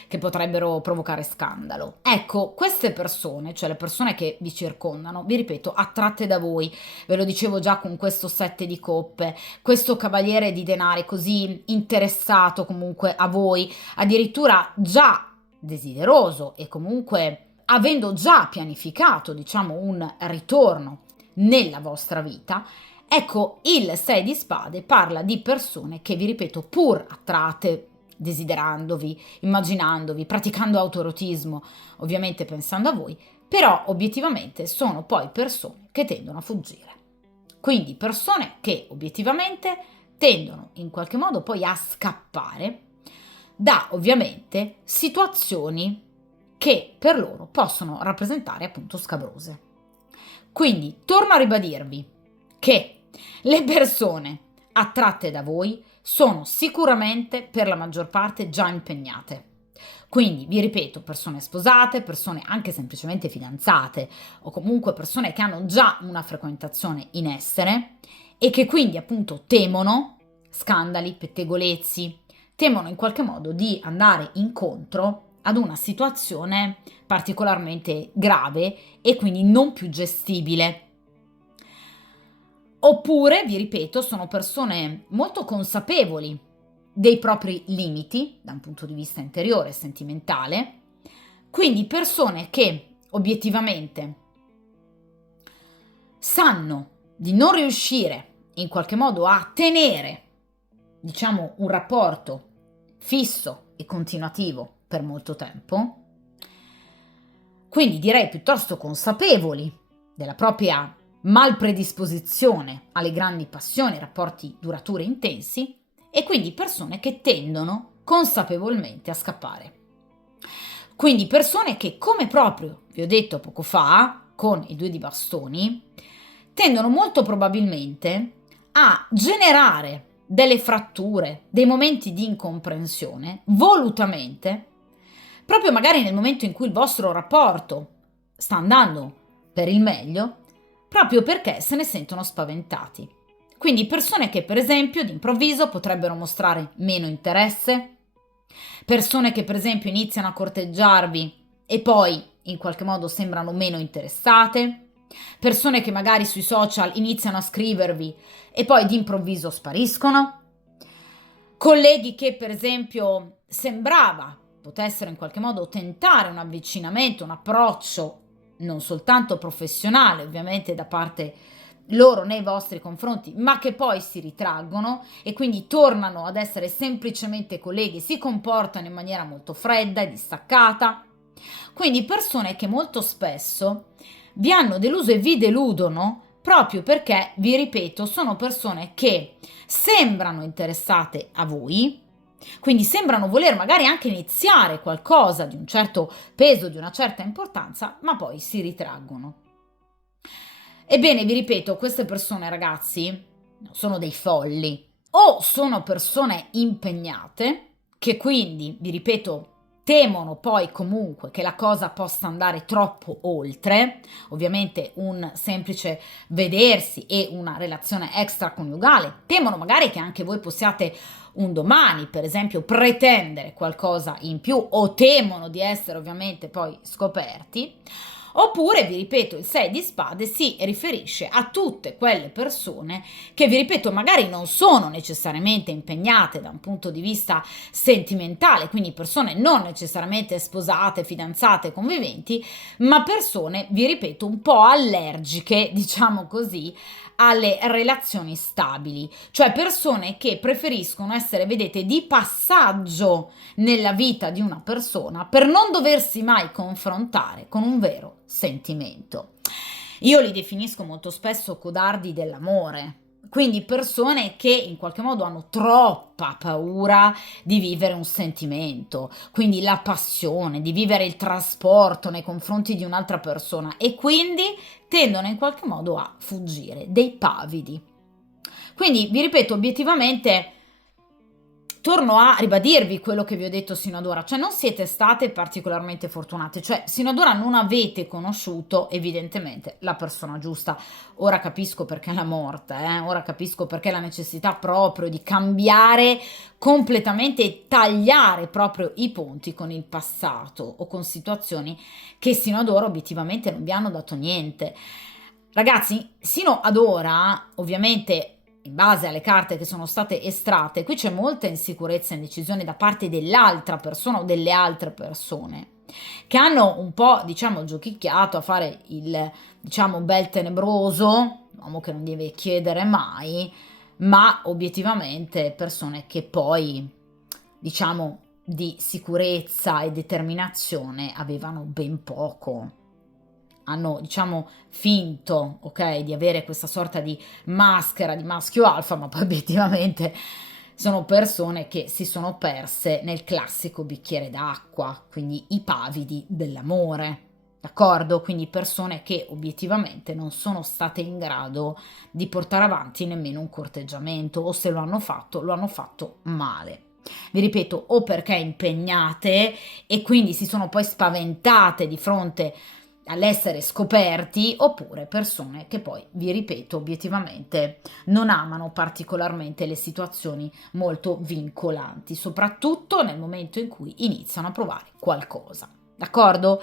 che potrebbero provocare scandalo. Ecco, queste persone, cioè le persone che vi circondano, vi ripeto, attratte da voi, ve lo dicevo già con questo 7 di coppe, questo cavaliere di denari così interessato comunque a voi, addirittura già desideroso e comunque avendo già pianificato, diciamo, un ritorno nella vostra vita, ecco, il 6 di spade parla di persone che, vi ripeto, pur attratte, desiderandovi, immaginandovi, praticando autoerotismo, ovviamente pensando a voi, però obiettivamente sono poi persone che tendono a fuggire. Quindi persone che obiettivamente tendono in qualche modo poi a scappare da ovviamente situazioni che per loro possono rappresentare appunto scabrose. Quindi torno a ribadirvi che le persone attratte da voi sono sicuramente per la maggior parte già impegnate. Quindi, vi ripeto, persone sposate, persone anche semplicemente fidanzate o comunque persone che hanno già una frequentazione in essere e che quindi appunto temono scandali, pettegolezzi, temono in qualche modo di andare incontro ad una situazione particolarmente grave e quindi non più gestibile. Oppure, vi ripeto, sono persone molto consapevoli dei propri limiti da un punto di vista interiore e sentimentale, quindi persone che obiettivamente sanno di non riuscire in qualche modo a tenere, diciamo, un rapporto fisso e continuativo per molto tempo, quindi direi piuttosto consapevoli della propria malpredisposizione alle grandi passioni, ai rapporti duraturi e intensi, e quindi persone che tendono consapevolmente a scappare. Quindi persone che, come proprio vi ho detto poco fa, con i 2 di bastoni, tendono molto probabilmente a generare delle fratture, dei momenti di incomprensione, volutamente, proprio magari nel momento in cui il vostro rapporto sta andando per il meglio, proprio perché se ne sentono spaventati. Quindi persone che, per esempio, d'improvviso potrebbero mostrare meno interesse, persone che, per esempio, iniziano a corteggiarvi e poi in qualche modo sembrano meno interessate, persone che magari sui social iniziano a scrivervi e poi d'improvviso spariscono, colleghi che, per esempio, sembrava potessero in qualche modo tentare un avvicinamento, un approccio non soltanto professionale, ovviamente da parte loro nei vostri confronti, ma che poi si ritraggono e quindi tornano ad essere semplicemente colleghi, si comportano in maniera molto fredda e distaccata. Quindi persone che molto spesso vi hanno deluso e vi deludono proprio perché, vi ripeto, sono persone che sembrano interessate a voi, quindi sembrano voler magari anche iniziare qualcosa di un certo peso, di una certa importanza, ma poi si ritraggono. Ebbene, vi ripeto, queste persone, ragazzi, non sono dei folli, o sono persone impegnate, che quindi, vi ripeto, temono poi comunque che la cosa possa andare troppo oltre, ovviamente un semplice vedersi e una relazione extraconiugale, temono magari che anche voi possiate un domani, per esempio, pretendere qualcosa in più o temono di essere ovviamente poi scoperti. Oppure, vi ripeto, il 6 di spade si riferisce a tutte quelle persone che, vi ripeto, magari non sono necessariamente impegnate da un punto di vista sentimentale, quindi persone non necessariamente sposate, fidanzate, conviventi, ma persone, vi ripeto, un po' allergiche, diciamo così, alle relazioni stabili, cioè persone che preferiscono essere, vedete, di passaggio nella vita di una persona per non doversi mai confrontare con un vero sentimento. Io li definisco molto spesso codardi dell'amore, quindi persone che in qualche modo hanno troppa paura di vivere un sentimento, quindi la passione, di vivere il trasporto nei confronti di un'altra persona e quindi tendono in qualche modo a fuggire, dei pavidi. Quindi vi ripeto, obiettivamente torno a ribadirvi quello che vi ho detto sino ad ora, cioè non siete state particolarmente fortunate, cioè sino ad ora non avete conosciuto evidentemente la persona giusta. Ora capisco perché la morte, ora capisco perché la necessità proprio di cambiare completamente e tagliare proprio i ponti con il passato o con situazioni che sino ad ora obiettivamente non vi hanno dato niente. Ragazzi, sino ad ora, ovviamente in base alle carte che sono state estratte, qui c'è molta insicurezza e indecisione da parte dell'altra persona o delle altre persone che hanno un po', diciamo, giochicchiato a fare il, diciamo, bel tenebroso, uomo che non deve chiedere mai, ma obiettivamente persone che poi, diciamo, di sicurezza e determinazione avevano ben poco. Hanno, diciamo, finto, ok, di avere questa sorta di maschera di maschio alfa, ma poi obiettivamente sono persone che si sono perse nel classico bicchiere d'acqua, quindi i pavidi dell'amore, d'accordo? Quindi persone che obiettivamente non sono state in grado di portare avanti nemmeno un corteggiamento o se lo hanno fatto male. Vi ripeto, o perché impegnate e quindi si sono poi spaventate di fronte all'essere scoperti, oppure persone che poi, vi ripeto, obiettivamente non amano particolarmente le situazioni molto vincolanti, soprattutto nel momento in cui iniziano a provare qualcosa. D'accordo?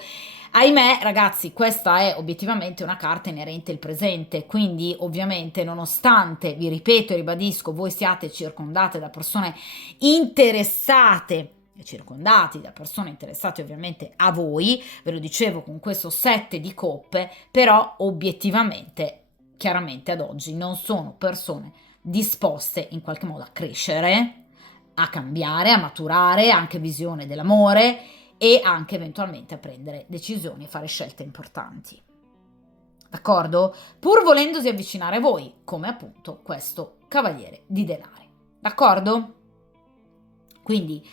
Ahimè, ragazzi, questa è obiettivamente una carta inerente al presente, quindi ovviamente nonostante, vi ripeto e ribadisco, voi siate circondate da persone interessate, circondati da persone interessate ovviamente a voi, ve lo dicevo con questo 7 di coppe, però obiettivamente, chiaramente ad oggi non sono persone disposte in qualche modo a crescere, a cambiare, a maturare, anche visione dell'amore e anche eventualmente a prendere decisioni e fare scelte importanti. D'accordo? Pur volendosi avvicinare a voi, come appunto questo cavaliere di denari. D'accordo? Quindi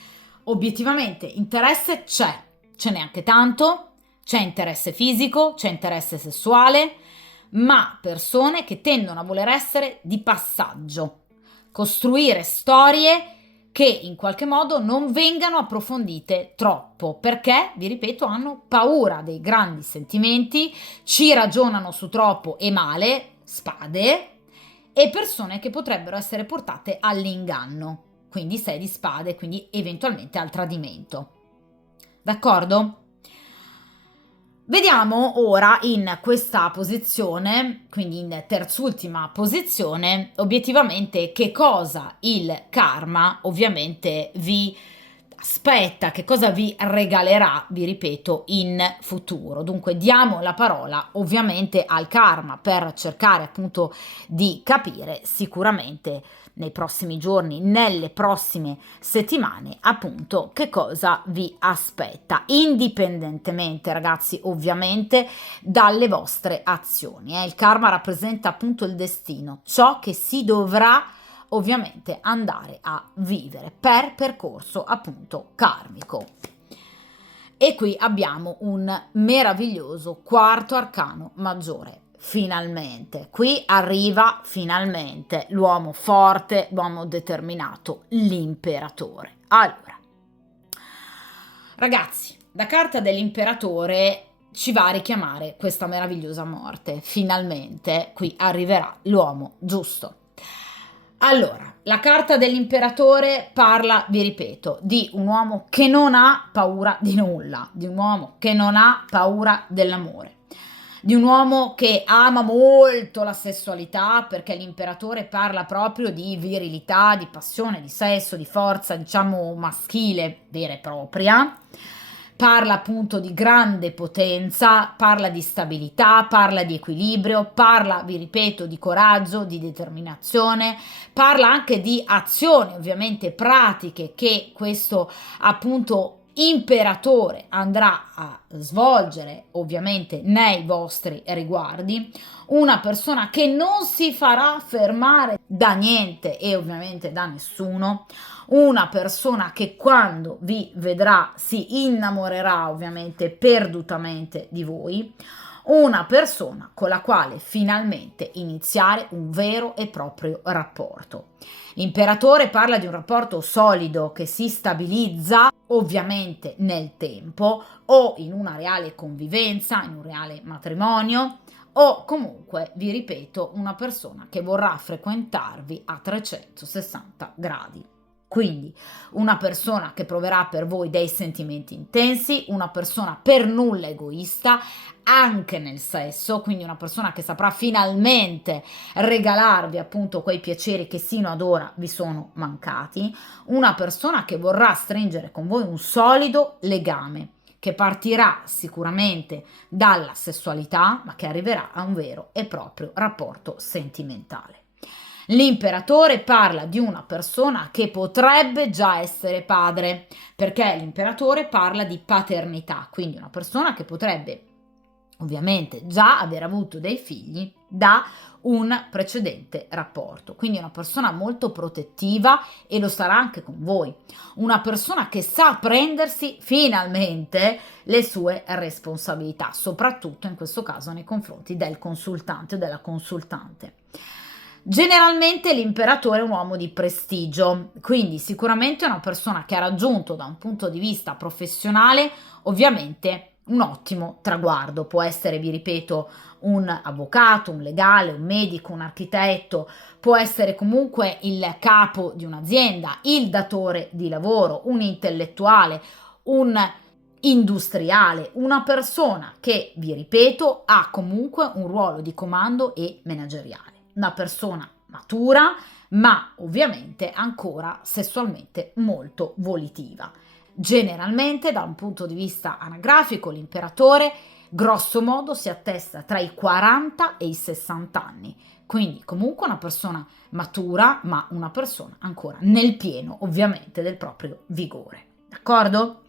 obiettivamente interesse c'è neanche tanto, c'è interesse fisico, c'è interesse sessuale, ma persone che tendono a voler essere di passaggio, costruire storie che in qualche modo non vengano approfondite troppo, perché, vi ripeto, hanno paura dei grandi sentimenti, ci ragionano su troppo e male, spade, e persone che potrebbero essere portate all'inganno, quindi 6 di spade, quindi eventualmente al tradimento. D'accordo? Vediamo ora in questa posizione, quindi in terzultima posizione, obiettivamente che cosa il karma ovviamente vi aspetta, che cosa vi regalerà, vi ripeto, in futuro. Dunque diamo la parola ovviamente al karma per cercare appunto di capire sicuramente nei prossimi giorni, nelle prossime settimane, appunto che cosa vi aspetta, indipendentemente, ragazzi, ovviamente dalle vostre azioni. Il karma rappresenta appunto il destino, ciò che si dovrà ovviamente andare a vivere per percorso appunto karmico. E qui abbiamo un meraviglioso quarto arcano maggiore. Finalmente, qui arriva finalmente l'uomo forte, l'uomo determinato, l'imperatore. Allora, ragazzi, la carta dell'imperatore ci va a richiamare questa meravigliosa morte. Finalmente qui arriverà l'uomo giusto. Allora, la carta dell'imperatore parla, vi ripeto, di un uomo che non ha paura di nulla, di un uomo che non ha paura dell'amore, di un uomo che ama molto la sessualità, perché l'imperatore parla proprio di virilità, di passione, di sesso, di forza, diciamo maschile vera e propria. Parla appunto di grande potenza, parla di stabilità, parla di equilibrio, parla, vi ripeto, di coraggio, di determinazione, parla anche di azioni ovviamente pratiche che questo appunto imperatore andrà a svolgere ovviamente nei vostri riguardi, una persona che non si farà fermare da niente e ovviamente da nessuno, una persona che quando vi vedrà si innamorerà ovviamente perdutamente di voi, una persona con la quale finalmente iniziare un vero e proprio rapporto. L'imperatore parla di un rapporto solido che si stabilizza ovviamente nel tempo o in una reale convivenza, in un reale matrimonio o comunque, vi ripeto, una persona che vorrà frequentarvi a 360 gradi. Quindi una persona che proverà per voi dei sentimenti intensi, una persona per nulla egoista, anche nel sesso, quindi una persona che saprà finalmente regalarvi appunto quei piaceri che sino ad ora vi sono mancati, una persona che vorrà stringere con voi un solido legame che partirà sicuramente dalla sessualità, ma che arriverà a un vero e proprio rapporto sentimentale. L'imperatore parla di una persona che potrebbe già essere padre, perché l'imperatore parla di paternità, quindi una persona che potrebbe ovviamente già aver avuto dei figli da un precedente rapporto, quindi una persona molto protettiva e lo sarà anche con voi, una persona che sa prendersi finalmente le sue responsabilità, soprattutto in questo caso nei confronti del consultante o della consultante. Generalmente l'imperatore è un uomo di prestigio, quindi sicuramente è una persona che ha raggiunto da un punto di vista professionale ovviamente un ottimo traguardo. Può essere, vi ripeto, un avvocato, un legale, un medico, un architetto, può essere comunque il capo di un'azienda, il datore di lavoro, un intellettuale, un industriale, una persona che, vi ripeto, ha comunque un ruolo di comando e manageriale. Una persona matura, ma ovviamente ancora sessualmente molto volitiva. Generalmente, da un punto di vista anagrafico, l'imperatore grosso modo si attesta tra i 40 e i 60 anni, quindi comunque una persona matura, ma una persona ancora nel pieno ovviamente del proprio vigore, d'accordo?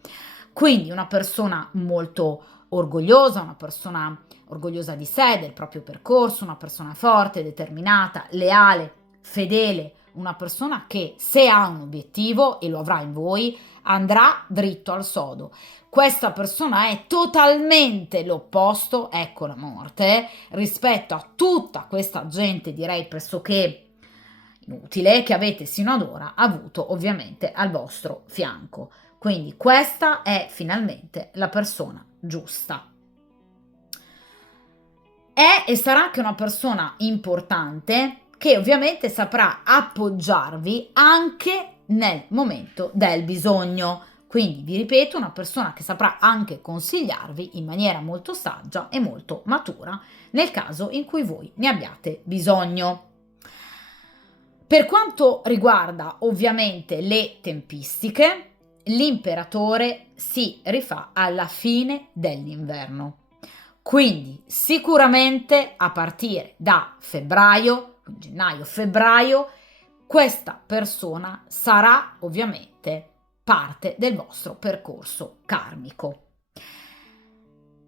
Quindi una persona molto orgogliosa, una persona orgogliosa di sé, del proprio percorso, una persona forte, determinata, leale, fedele, una persona che se ha un obiettivo, e lo avrà in voi, andrà dritto al sodo. Questa persona è totalmente l'opposto, ecco la morte, rispetto a tutta questa gente, direi pressoché inutile, che avete sino ad ora avuto ovviamente al vostro fianco. Quindi questa è finalmente la persona giusta. È e sarà anche una persona importante che ovviamente saprà appoggiarvi anche nel momento del bisogno. Quindi vi ripeto, una persona che saprà anche consigliarvi in maniera molto saggia e molto matura nel caso in cui voi ne abbiate bisogno. Per quanto riguarda ovviamente le tempistiche, l'imperatore si rifà alla fine dell'inverno. Quindi sicuramente a partire da febbraio, gennaio-febbraio, questa persona sarà ovviamente parte del vostro percorso karmico.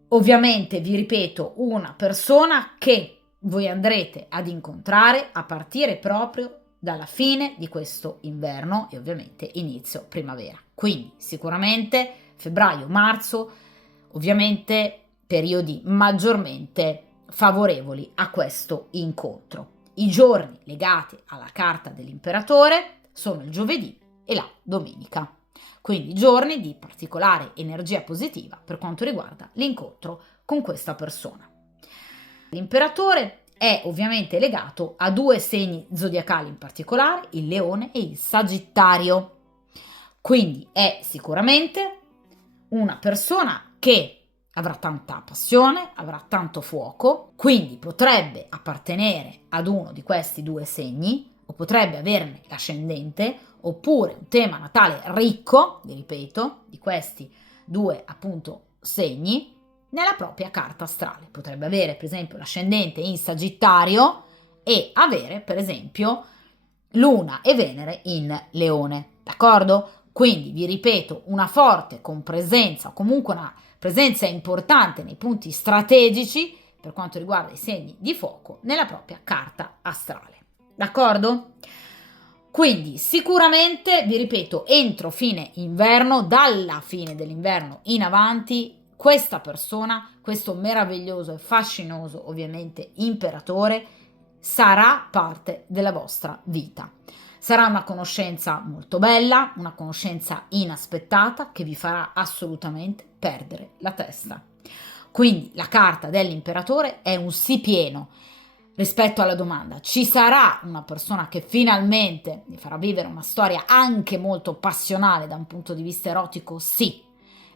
Ovviamente, vi ripeto, una persona che voi andrete ad incontrare a partire proprio dalla fine di questo inverno e ovviamente inizio primavera. Quindi sicuramente febbraio-marzo, ovviamente periodi maggiormente favorevoli a questo incontro. I giorni legati alla carta dell'imperatore sono il giovedì e la domenica. Quindi giorni di particolare energia positiva per quanto riguarda l'incontro con questa persona. L'imperatore è ovviamente legato a due segni zodiacali in particolare, il Leone e il Sagittario. Quindi è sicuramente una persona che avrà tanta passione, avrà tanto fuoco, quindi potrebbe appartenere ad uno di questi due segni o potrebbe averne l'ascendente, oppure un tema natale ricco, vi ripeto, di questi due appunto segni nella propria carta astrale. Potrebbe avere per esempio l'ascendente in Sagittario e avere per esempio Luna e Venere in Leone, d'accordo? Quindi vi ripeto, una forte compresenza, comunque una presenza importante nei punti strategici per quanto riguarda i segni di fuoco nella propria carta astrale, d'accordo? Quindi sicuramente, vi ripeto, entro fine inverno, dalla fine dell'inverno in avanti, questa persona, questo meraviglioso e fascinoso ovviamente imperatore, sarà parte della vostra vita. Sarà una conoscenza molto bella, una conoscenza inaspettata che vi farà assolutamente perdere la testa. Quindi la carta dell'imperatore è un sì pieno. Rispetto alla domanda, ci sarà una persona che finalmente vi farà vivere una storia anche molto passionale da un punto di vista erotico? Sì,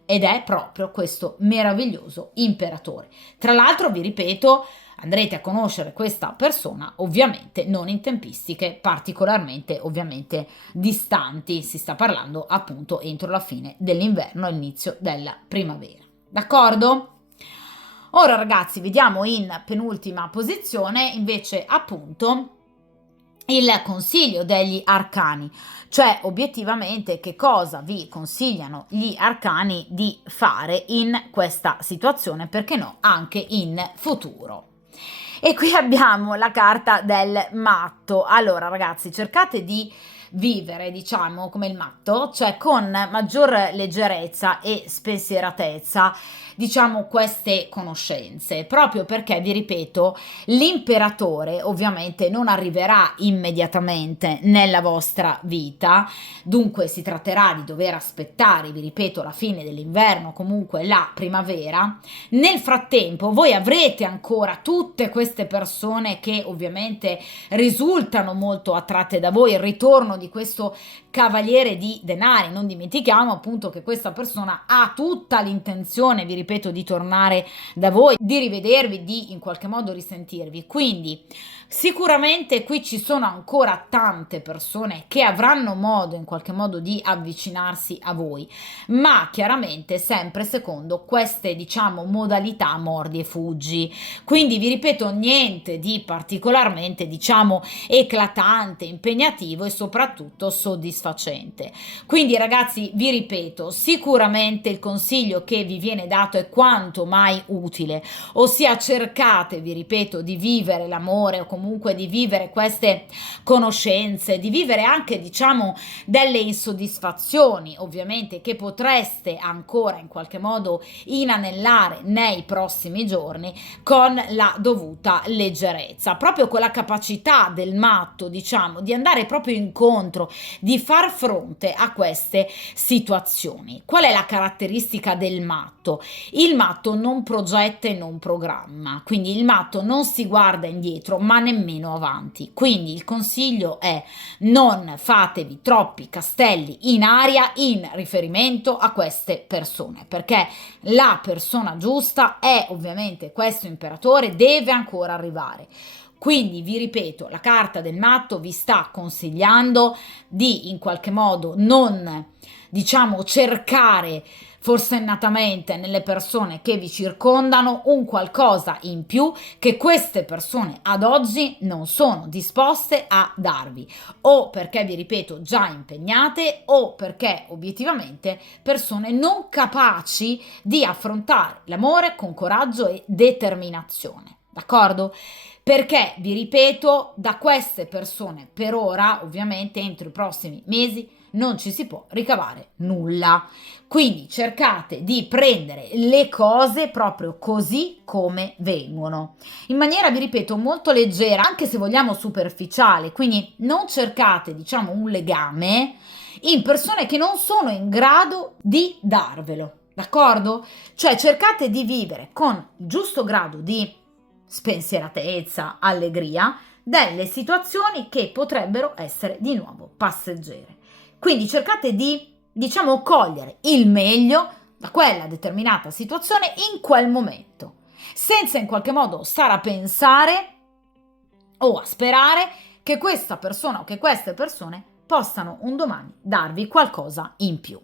ed è proprio questo meraviglioso imperatore. Tra l'altro, vi ripeto, andrete a conoscere questa persona ovviamente non in tempistiche particolarmente ovviamente distanti, si sta parlando appunto entro la fine dell'inverno e l'inizio della primavera. D'accordo? Ora ragazzi, vediamo in penultima posizione invece appunto il consiglio degli arcani, cioè obiettivamente che cosa vi consigliano gli arcani di fare in questa situazione, perché no, anche in futuro. E qui abbiamo la carta del matto. Allora ragazzi, cercate di vivere, diciamo, come il matto, cioè con maggior leggerezza e spensieratezza. diciamo, queste conoscenze, proprio perché, vi ripeto, l'imperatore ovviamente non arriverà immediatamente nella vostra vita, dunque si tratterà di dover aspettare, vi ripeto, la fine dell'inverno, comunque la primavera. Nel frattempo voi avrete ancora tutte queste persone che ovviamente risultano molto attratte da voi, il ritorno di questo cavaliere di denari. Non dimentichiamo appunto che questa persona ha tutta l'intenzione, vi ripeto, di tornare da voi, di rivedervi, di in qualche modo risentirvi. Quindi sicuramente qui ci sono ancora tante persone che avranno modo in qualche modo di avvicinarsi a voi, ma chiaramente sempre secondo queste, diciamo, modalità mordi e fuggi. Quindi vi ripeto, niente di particolarmente, diciamo, eclatante, impegnativo e soprattutto soddisfacente. Quindi ragazzi, vi ripeto, sicuramente il consiglio che vi viene dato è quanto mai utile, ossia cercate, vi ripeto, di vivere l'amore o comunque di vivere queste conoscenze, di vivere anche, diciamo, delle insoddisfazioni ovviamente che potreste ancora in qualche modo inanellare nei prossimi giorni, con la dovuta leggerezza, proprio con la capacità del matto, diciamo, di andare proprio incontro, di far fronte a queste situazioni. Qual è la caratteristica del matto? Il matto non progetta e non programma, quindi il matto non si guarda indietro ma nemmeno avanti. Quindi il consiglio è: non fatevi troppi castelli in aria in riferimento a queste persone, perché la persona giusta è ovviamente questo imperatore, deve ancora arrivare. Quindi vi ripeto, la carta del matto vi sta consigliando di in qualche modo non, diciamo, cercare forsennatamente nelle persone che vi circondano un qualcosa in più che queste persone ad oggi non sono disposte a darvi, o perché, vi ripeto, già impegnate, o perché obiettivamente persone non capaci di affrontare l'amore con coraggio e determinazione. D'accordo? Perché, vi ripeto, da queste persone per ora, ovviamente entro i prossimi mesi, non ci si può ricavare nulla. Quindi cercate di prendere le cose proprio così come vengono, in maniera, vi ripeto, molto leggera, anche se vogliamo superficiale. Quindi non cercate, diciamo, un legame in persone che non sono in grado di darvelo, d'accordo? Cioè cercate di vivere con il giusto grado di spensieratezza, allegria, delle situazioni che potrebbero essere di nuovo passeggere. Quindi cercate di, diciamo, cogliere il meglio da quella determinata situazione in quel momento, senza in qualche modo stare a pensare o a sperare che questa persona o che queste persone possano un domani darvi qualcosa in più.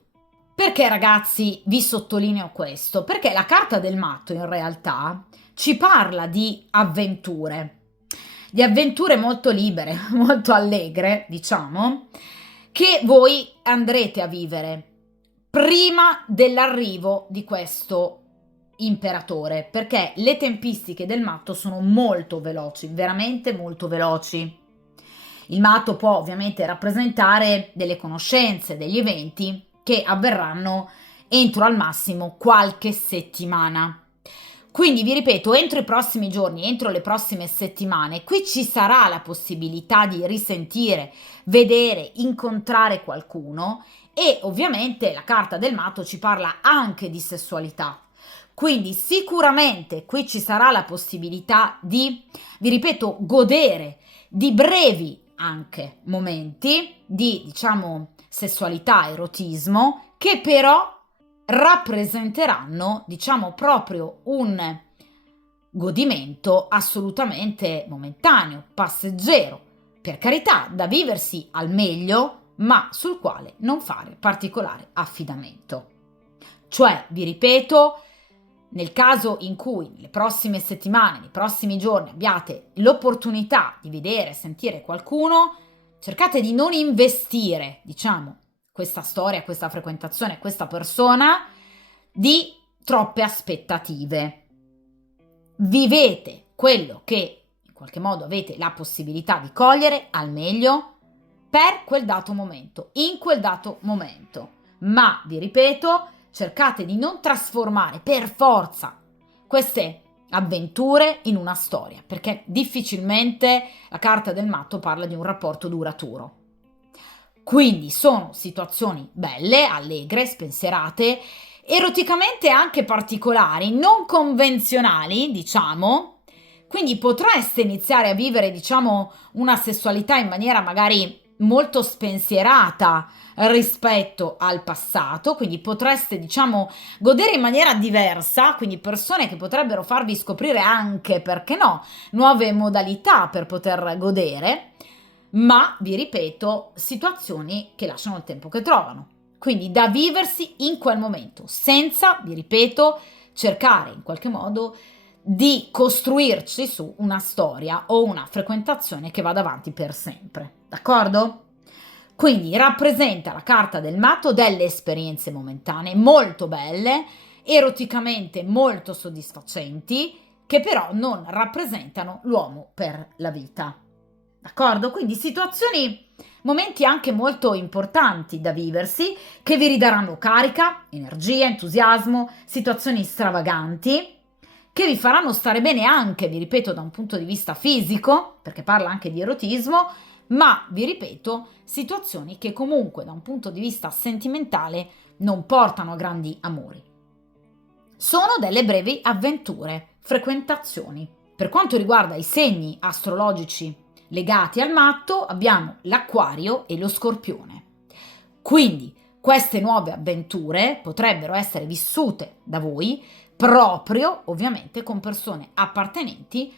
Perché, ragazzi, vi sottolineo questo? Perché la carta del matto in realtà ci parla di avventure molto libere, molto allegre, diciamo, che voi andrete a vivere prima dell'arrivo di questo imperatore, perché le tempistiche del matto sono molto veloci, veramente molto veloci. Il matto può ovviamente rappresentare delle conoscenze, degli eventi che avverranno entro al massimo qualche settimana. Quindi vi ripeto, entro i prossimi giorni, entro le prossime settimane, qui ci sarà la possibilità di risentire, vedere, incontrare qualcuno, e ovviamente la carta del matto ci parla anche di sessualità. Quindi sicuramente qui ci sarà la possibilità di, vi ripeto, godere di brevi anche momenti di, diciamo, sessualità, erotismo, che però rappresenteranno, diciamo, proprio un godimento assolutamente momentaneo, passeggero, per carità, da viversi al meglio, ma sul quale non fare particolare affidamento. Cioè, vi ripeto, nel caso in cui nelle prossime settimane, nei prossimi giorni abbiate l'opportunità di vedere, sentire qualcuno, cercate di non investire, diciamo, questa storia, questa frequentazione, questa persona di troppe aspettative. Vivete quello che in qualche modo avete la possibilità di cogliere al meglio per quel dato momento, in quel dato momento. Ma vi ripeto, cercate di non trasformare per forza queste avventure in una storia, perché difficilmente la carta del matto parla di un rapporto duraturo. Quindi sono situazioni belle, allegre, spensierate, eroticamente anche particolari, non convenzionali, diciamo. Quindi potreste iniziare a vivere, diciamo, una sessualità in maniera magari molto spensierata rispetto al passato, quindi potreste, diciamo, godere in maniera diversa, quindi persone che potrebbero farvi scoprire anche, perché no, nuove modalità per poter godere, ma vi ripeto, situazioni che lasciano il tempo che trovano. Quindi da viversi in quel momento, senza, vi ripeto, cercare in qualche modo di costruirci su una storia o una frequentazione che vada avanti per sempre. D'accordo? Quindi rappresenta la carta del matto delle esperienze momentanee molto belle, eroticamente molto soddisfacenti, che però non rappresentano l'uomo per la vita. D'accordo? Quindi situazioni, momenti anche molto importanti da viversi, che vi ridaranno carica, energia, entusiasmo, situazioni stravaganti, che vi faranno stare bene anche, vi ripeto, da un punto di vista fisico, perché parla anche di erotismo, ma vi ripeto, situazioni che comunque da un punto di vista sentimentale non portano a grandi amori. Sono delle brevi avventure, frequentazioni. Per quanto riguarda i segni astrologici legati al matto, abbiamo l'Acquario e lo Scorpione. Quindi queste nuove avventure potrebbero essere vissute da voi proprio, ovviamente, con persone appartenenti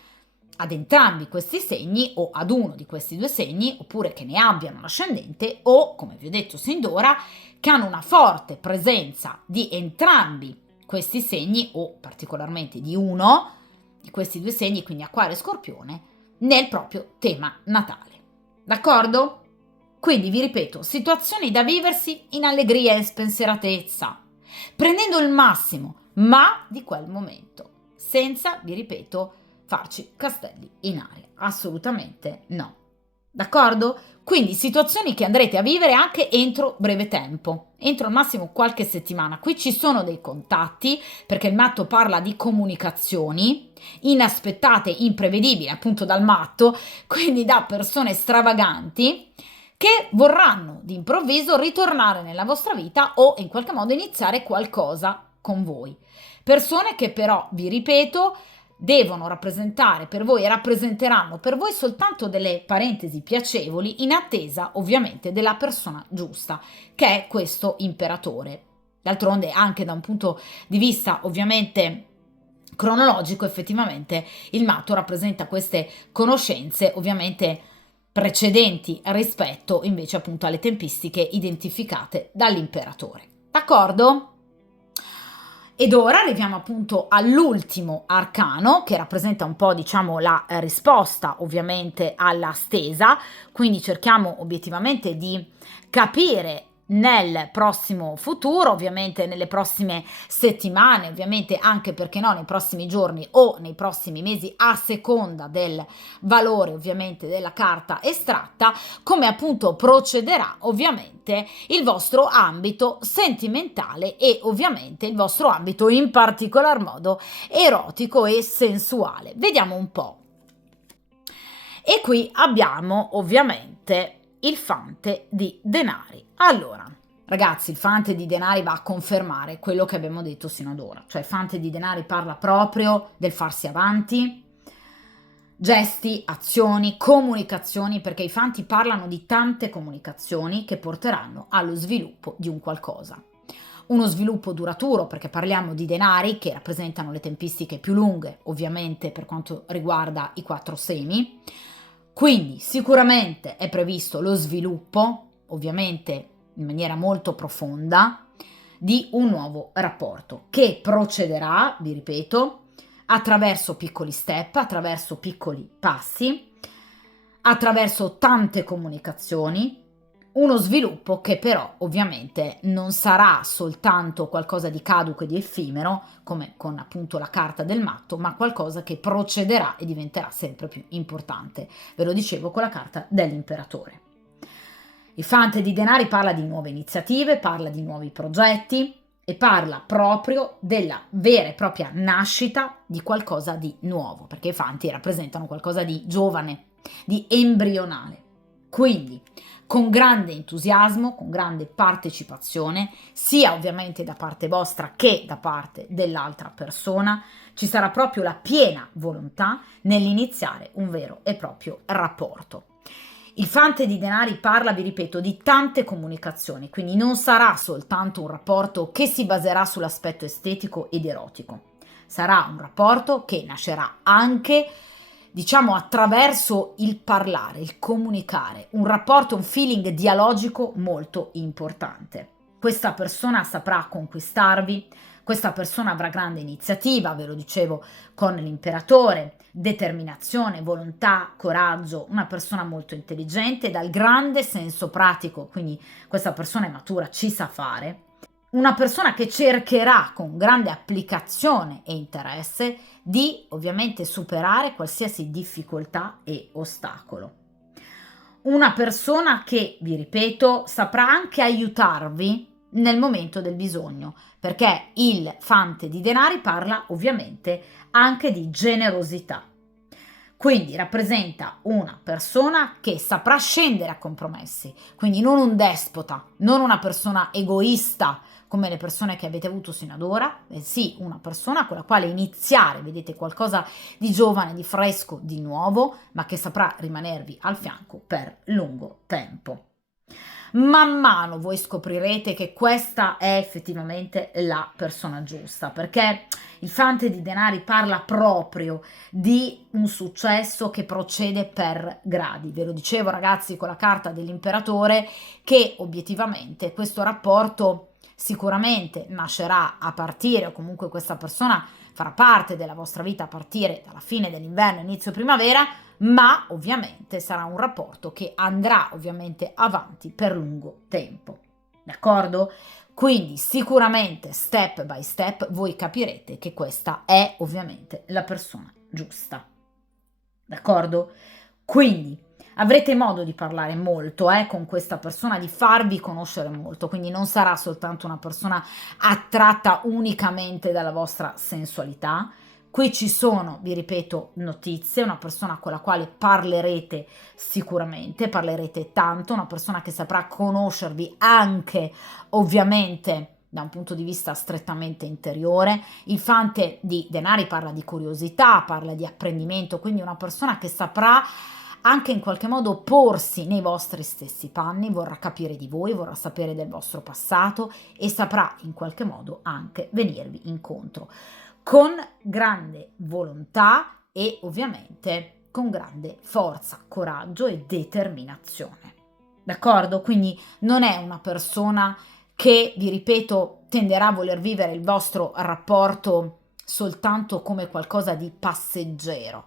ad entrambi questi segni o ad uno di questi due segni, oppure che ne abbiano l'ascendente o, come vi ho detto sin d'ora, che hanno una forte presenza di entrambi questi segni o particolarmente di uno di questi due segni, quindi Acquario e Scorpione, nel proprio tema natale. D'accordo? Quindi vi ripeto, situazioni da viversi in allegria e spensieratezza, prendendo il massimo, ma di quel momento, senza, vi ripeto, farci castelli in aria. Assolutamente no. D'accordo? Quindi situazioni che andrete a vivere anche entro breve tempo, entro al massimo qualche settimana. Qui ci sono dei contatti, perché il matto parla di comunicazioni inaspettate, imprevedibili, appunto dal matto, quindi da persone stravaganti che vorranno d'improvviso ritornare nella vostra vita o in qualche modo iniziare qualcosa con voi. Persone che però, vi ripeto, devono rappresentare per voi e rappresenteranno per voi soltanto delle parentesi piacevoli in attesa ovviamente della persona giusta, che è questo imperatore. D'altronde anche da un punto di vista ovviamente cronologico, effettivamente il matto rappresenta queste conoscenze ovviamente precedenti rispetto invece appunto alle tempistiche identificate dall'imperatore. D'accordo? Ed ora arriviamo appunto all'ultimo arcano che rappresenta un po', diciamo, la risposta ovviamente alla stesa, quindi cerchiamo obiettivamente di capire nel prossimo futuro, ovviamente nelle prossime settimane, ovviamente anche perché no, nei prossimi giorni o nei prossimi mesi a seconda del valore ovviamente della carta estratta, come appunto procederà ovviamente il vostro ambito sentimentale e ovviamente il vostro ambito in particolar modo erotico e sensuale. Vediamo un po'. E qui abbiamo ovviamente il fante di denari. Allora, ragazzi, il fante di denari va a confermare quello che abbiamo detto sino ad ora, cioè il fante di denari parla proprio del farsi avanti, gesti, azioni, comunicazioni, perché i fanti parlano di tante comunicazioni che porteranno allo sviluppo di un qualcosa. Uno sviluppo duraturo, perché parliamo di denari che rappresentano le tempistiche più lunghe, ovviamente per quanto riguarda i 4 semi. Quindi sicuramente è previsto lo sviluppo, ovviamente in maniera molto profonda, di un nuovo rapporto che procederà, vi ripeto, attraverso piccoli step, attraverso piccoli passi, attraverso tante comunicazioni, uno sviluppo che però ovviamente non sarà soltanto qualcosa di caduco e di effimero, come con appunto la carta del matto, ma qualcosa che procederà e diventerà sempre più importante. Ve lo dicevo con la carta dell'imperatore. Il fante di denari parla di nuove iniziative, parla di nuovi progetti, e parla proprio della vera e propria nascita di qualcosa di nuovo, perché i fanti rappresentano qualcosa di giovane, di embrionale. Quindi, con grande entusiasmo, con grande partecipazione, sia ovviamente da parte vostra che da parte dell'altra persona, ci sarà proprio la piena volontà nell'iniziare un vero e proprio rapporto. Il fante di denari parla, vi ripeto, di tante comunicazioni, quindi non sarà soltanto un rapporto che si baserà sull'aspetto estetico ed erotico. Sarà un rapporto che nascerà anche, diciamo, attraverso il parlare, il comunicare, un rapporto, un feeling dialogico molto importante. Questa persona saprà conquistarvi, questa persona avrà grande iniziativa, ve lo dicevo, con l'imperatore, determinazione, volontà, coraggio, una persona molto intelligente, dal grande senso pratico, quindi questa persona è matura, ci sa fare, una persona che cercherà con grande applicazione e interesse di ovviamente superare qualsiasi difficoltà e ostacolo. Una persona che, vi ripeto, saprà anche aiutarvi nel momento del bisogno, perché il fante di denari parla ovviamente anche di generosità. Quindi rappresenta una persona che saprà scendere a compromessi, quindi non un despota, non una persona egoista come le persone che avete avuto sino ad ora, sì, una persona con la quale iniziare, vedete, qualcosa di giovane, di fresco, di nuovo, ma che saprà rimanervi al fianco per lungo tempo. Man mano voi scoprirete che questa è effettivamente la persona giusta, perché il fante di denari parla proprio di un successo che procede per gradi. Ve lo dicevo, ragazzi, con la carta dell'imperatore, che obiettivamente questo rapporto sicuramente nascerà a partire, o comunque questa persona farà parte della vostra vita a partire dalla fine dell'inverno, inizio primavera, ma ovviamente sarà un rapporto che andrà ovviamente avanti per lungo tempo. D'accordo? Quindi sicuramente step by step voi capirete che questa è ovviamente la persona giusta. D'accordo? Quindi avrete modo di parlare molto con questa persona, di farvi conoscere molto, quindi non sarà soltanto una persona attratta unicamente dalla vostra sensualità. Qui ci sono, vi ripeto, notizie, una persona con la quale parlerete sicuramente, parlerete tanto, una persona che saprà conoscervi anche ovviamente da un punto di vista strettamente interiore. Il fante di denari parla di curiosità, parla di apprendimento, quindi una persona che saprà anche in qualche modo porsi nei vostri stessi panni, vorrà capire di voi, vorrà sapere del vostro passato e saprà in qualche modo anche venirvi incontro con grande volontà e ovviamente con grande forza, coraggio e determinazione. D'accordo? Quindi non è una persona che, vi ripeto, tenderà a voler vivere il vostro rapporto soltanto come qualcosa di passeggero.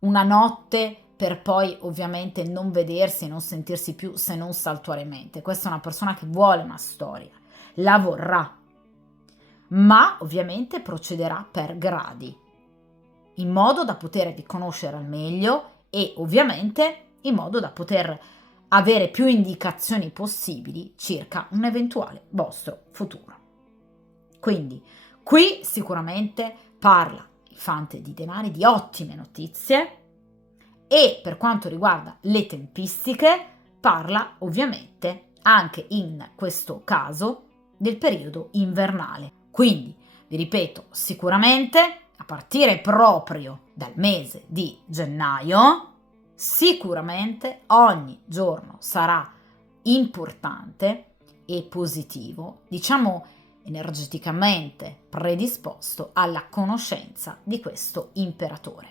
Una notte per poi ovviamente non vedersi, non sentirsi più se non saltuariamente. Questa è una persona che vuole una storia, la vorrà, ma ovviamente procederà per gradi, in modo da potervi conoscere al meglio e ovviamente in modo da poter avere più indicazioni possibili circa un eventuale vostro futuro. Quindi qui sicuramente parla il fante di denari di ottime notizie e per quanto riguarda le tempistiche parla ovviamente anche in questo caso del periodo invernale. Quindi vi ripeto, sicuramente a partire proprio dal mese di gennaio sicuramente ogni giorno sarà importante e positivo, diciamo energeticamente predisposto alla conoscenza di questo imperatore.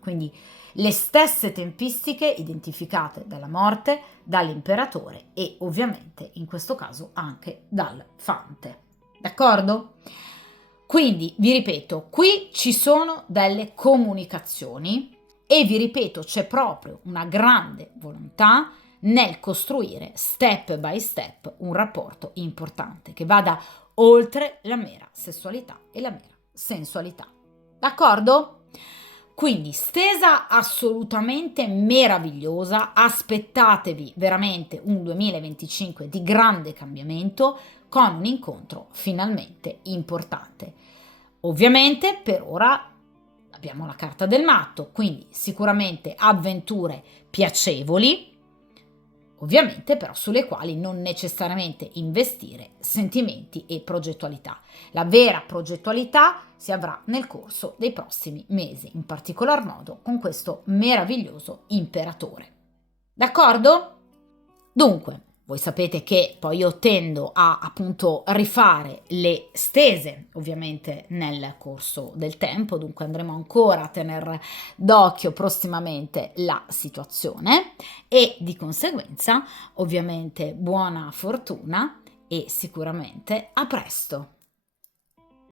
Quindi le stesse tempistiche identificate dalla morte, dall'imperatore e ovviamente in questo caso anche dal fante. D'accordo? Quindi vi ripeto, qui ci sono delle comunicazioni e vi ripeto, c'è proprio una grande volontà nel costruire step by step un rapporto importante che vada oltre la mera sessualità e la mera sensualità. D'accordo? Quindi stesa assolutamente meravigliosa, aspettatevi veramente un 2025 di grande cambiamento con un incontro finalmente importante. Ovviamente per ora abbiamo la carta del matto, quindi sicuramente avventure piacevoli, ovviamente però sulle quali non necessariamente investire sentimenti e progettualità. La vera progettualità si avrà nel corso dei prossimi mesi, in particolar modo con questo meraviglioso imperatore. D'accordo? Dunque, voi sapete che poi io tendo a appunto rifare le stese ovviamente nel corso del tempo, dunque andremo ancora a tenere d'occhio prossimamente la situazione e di conseguenza ovviamente buona fortuna e sicuramente a presto.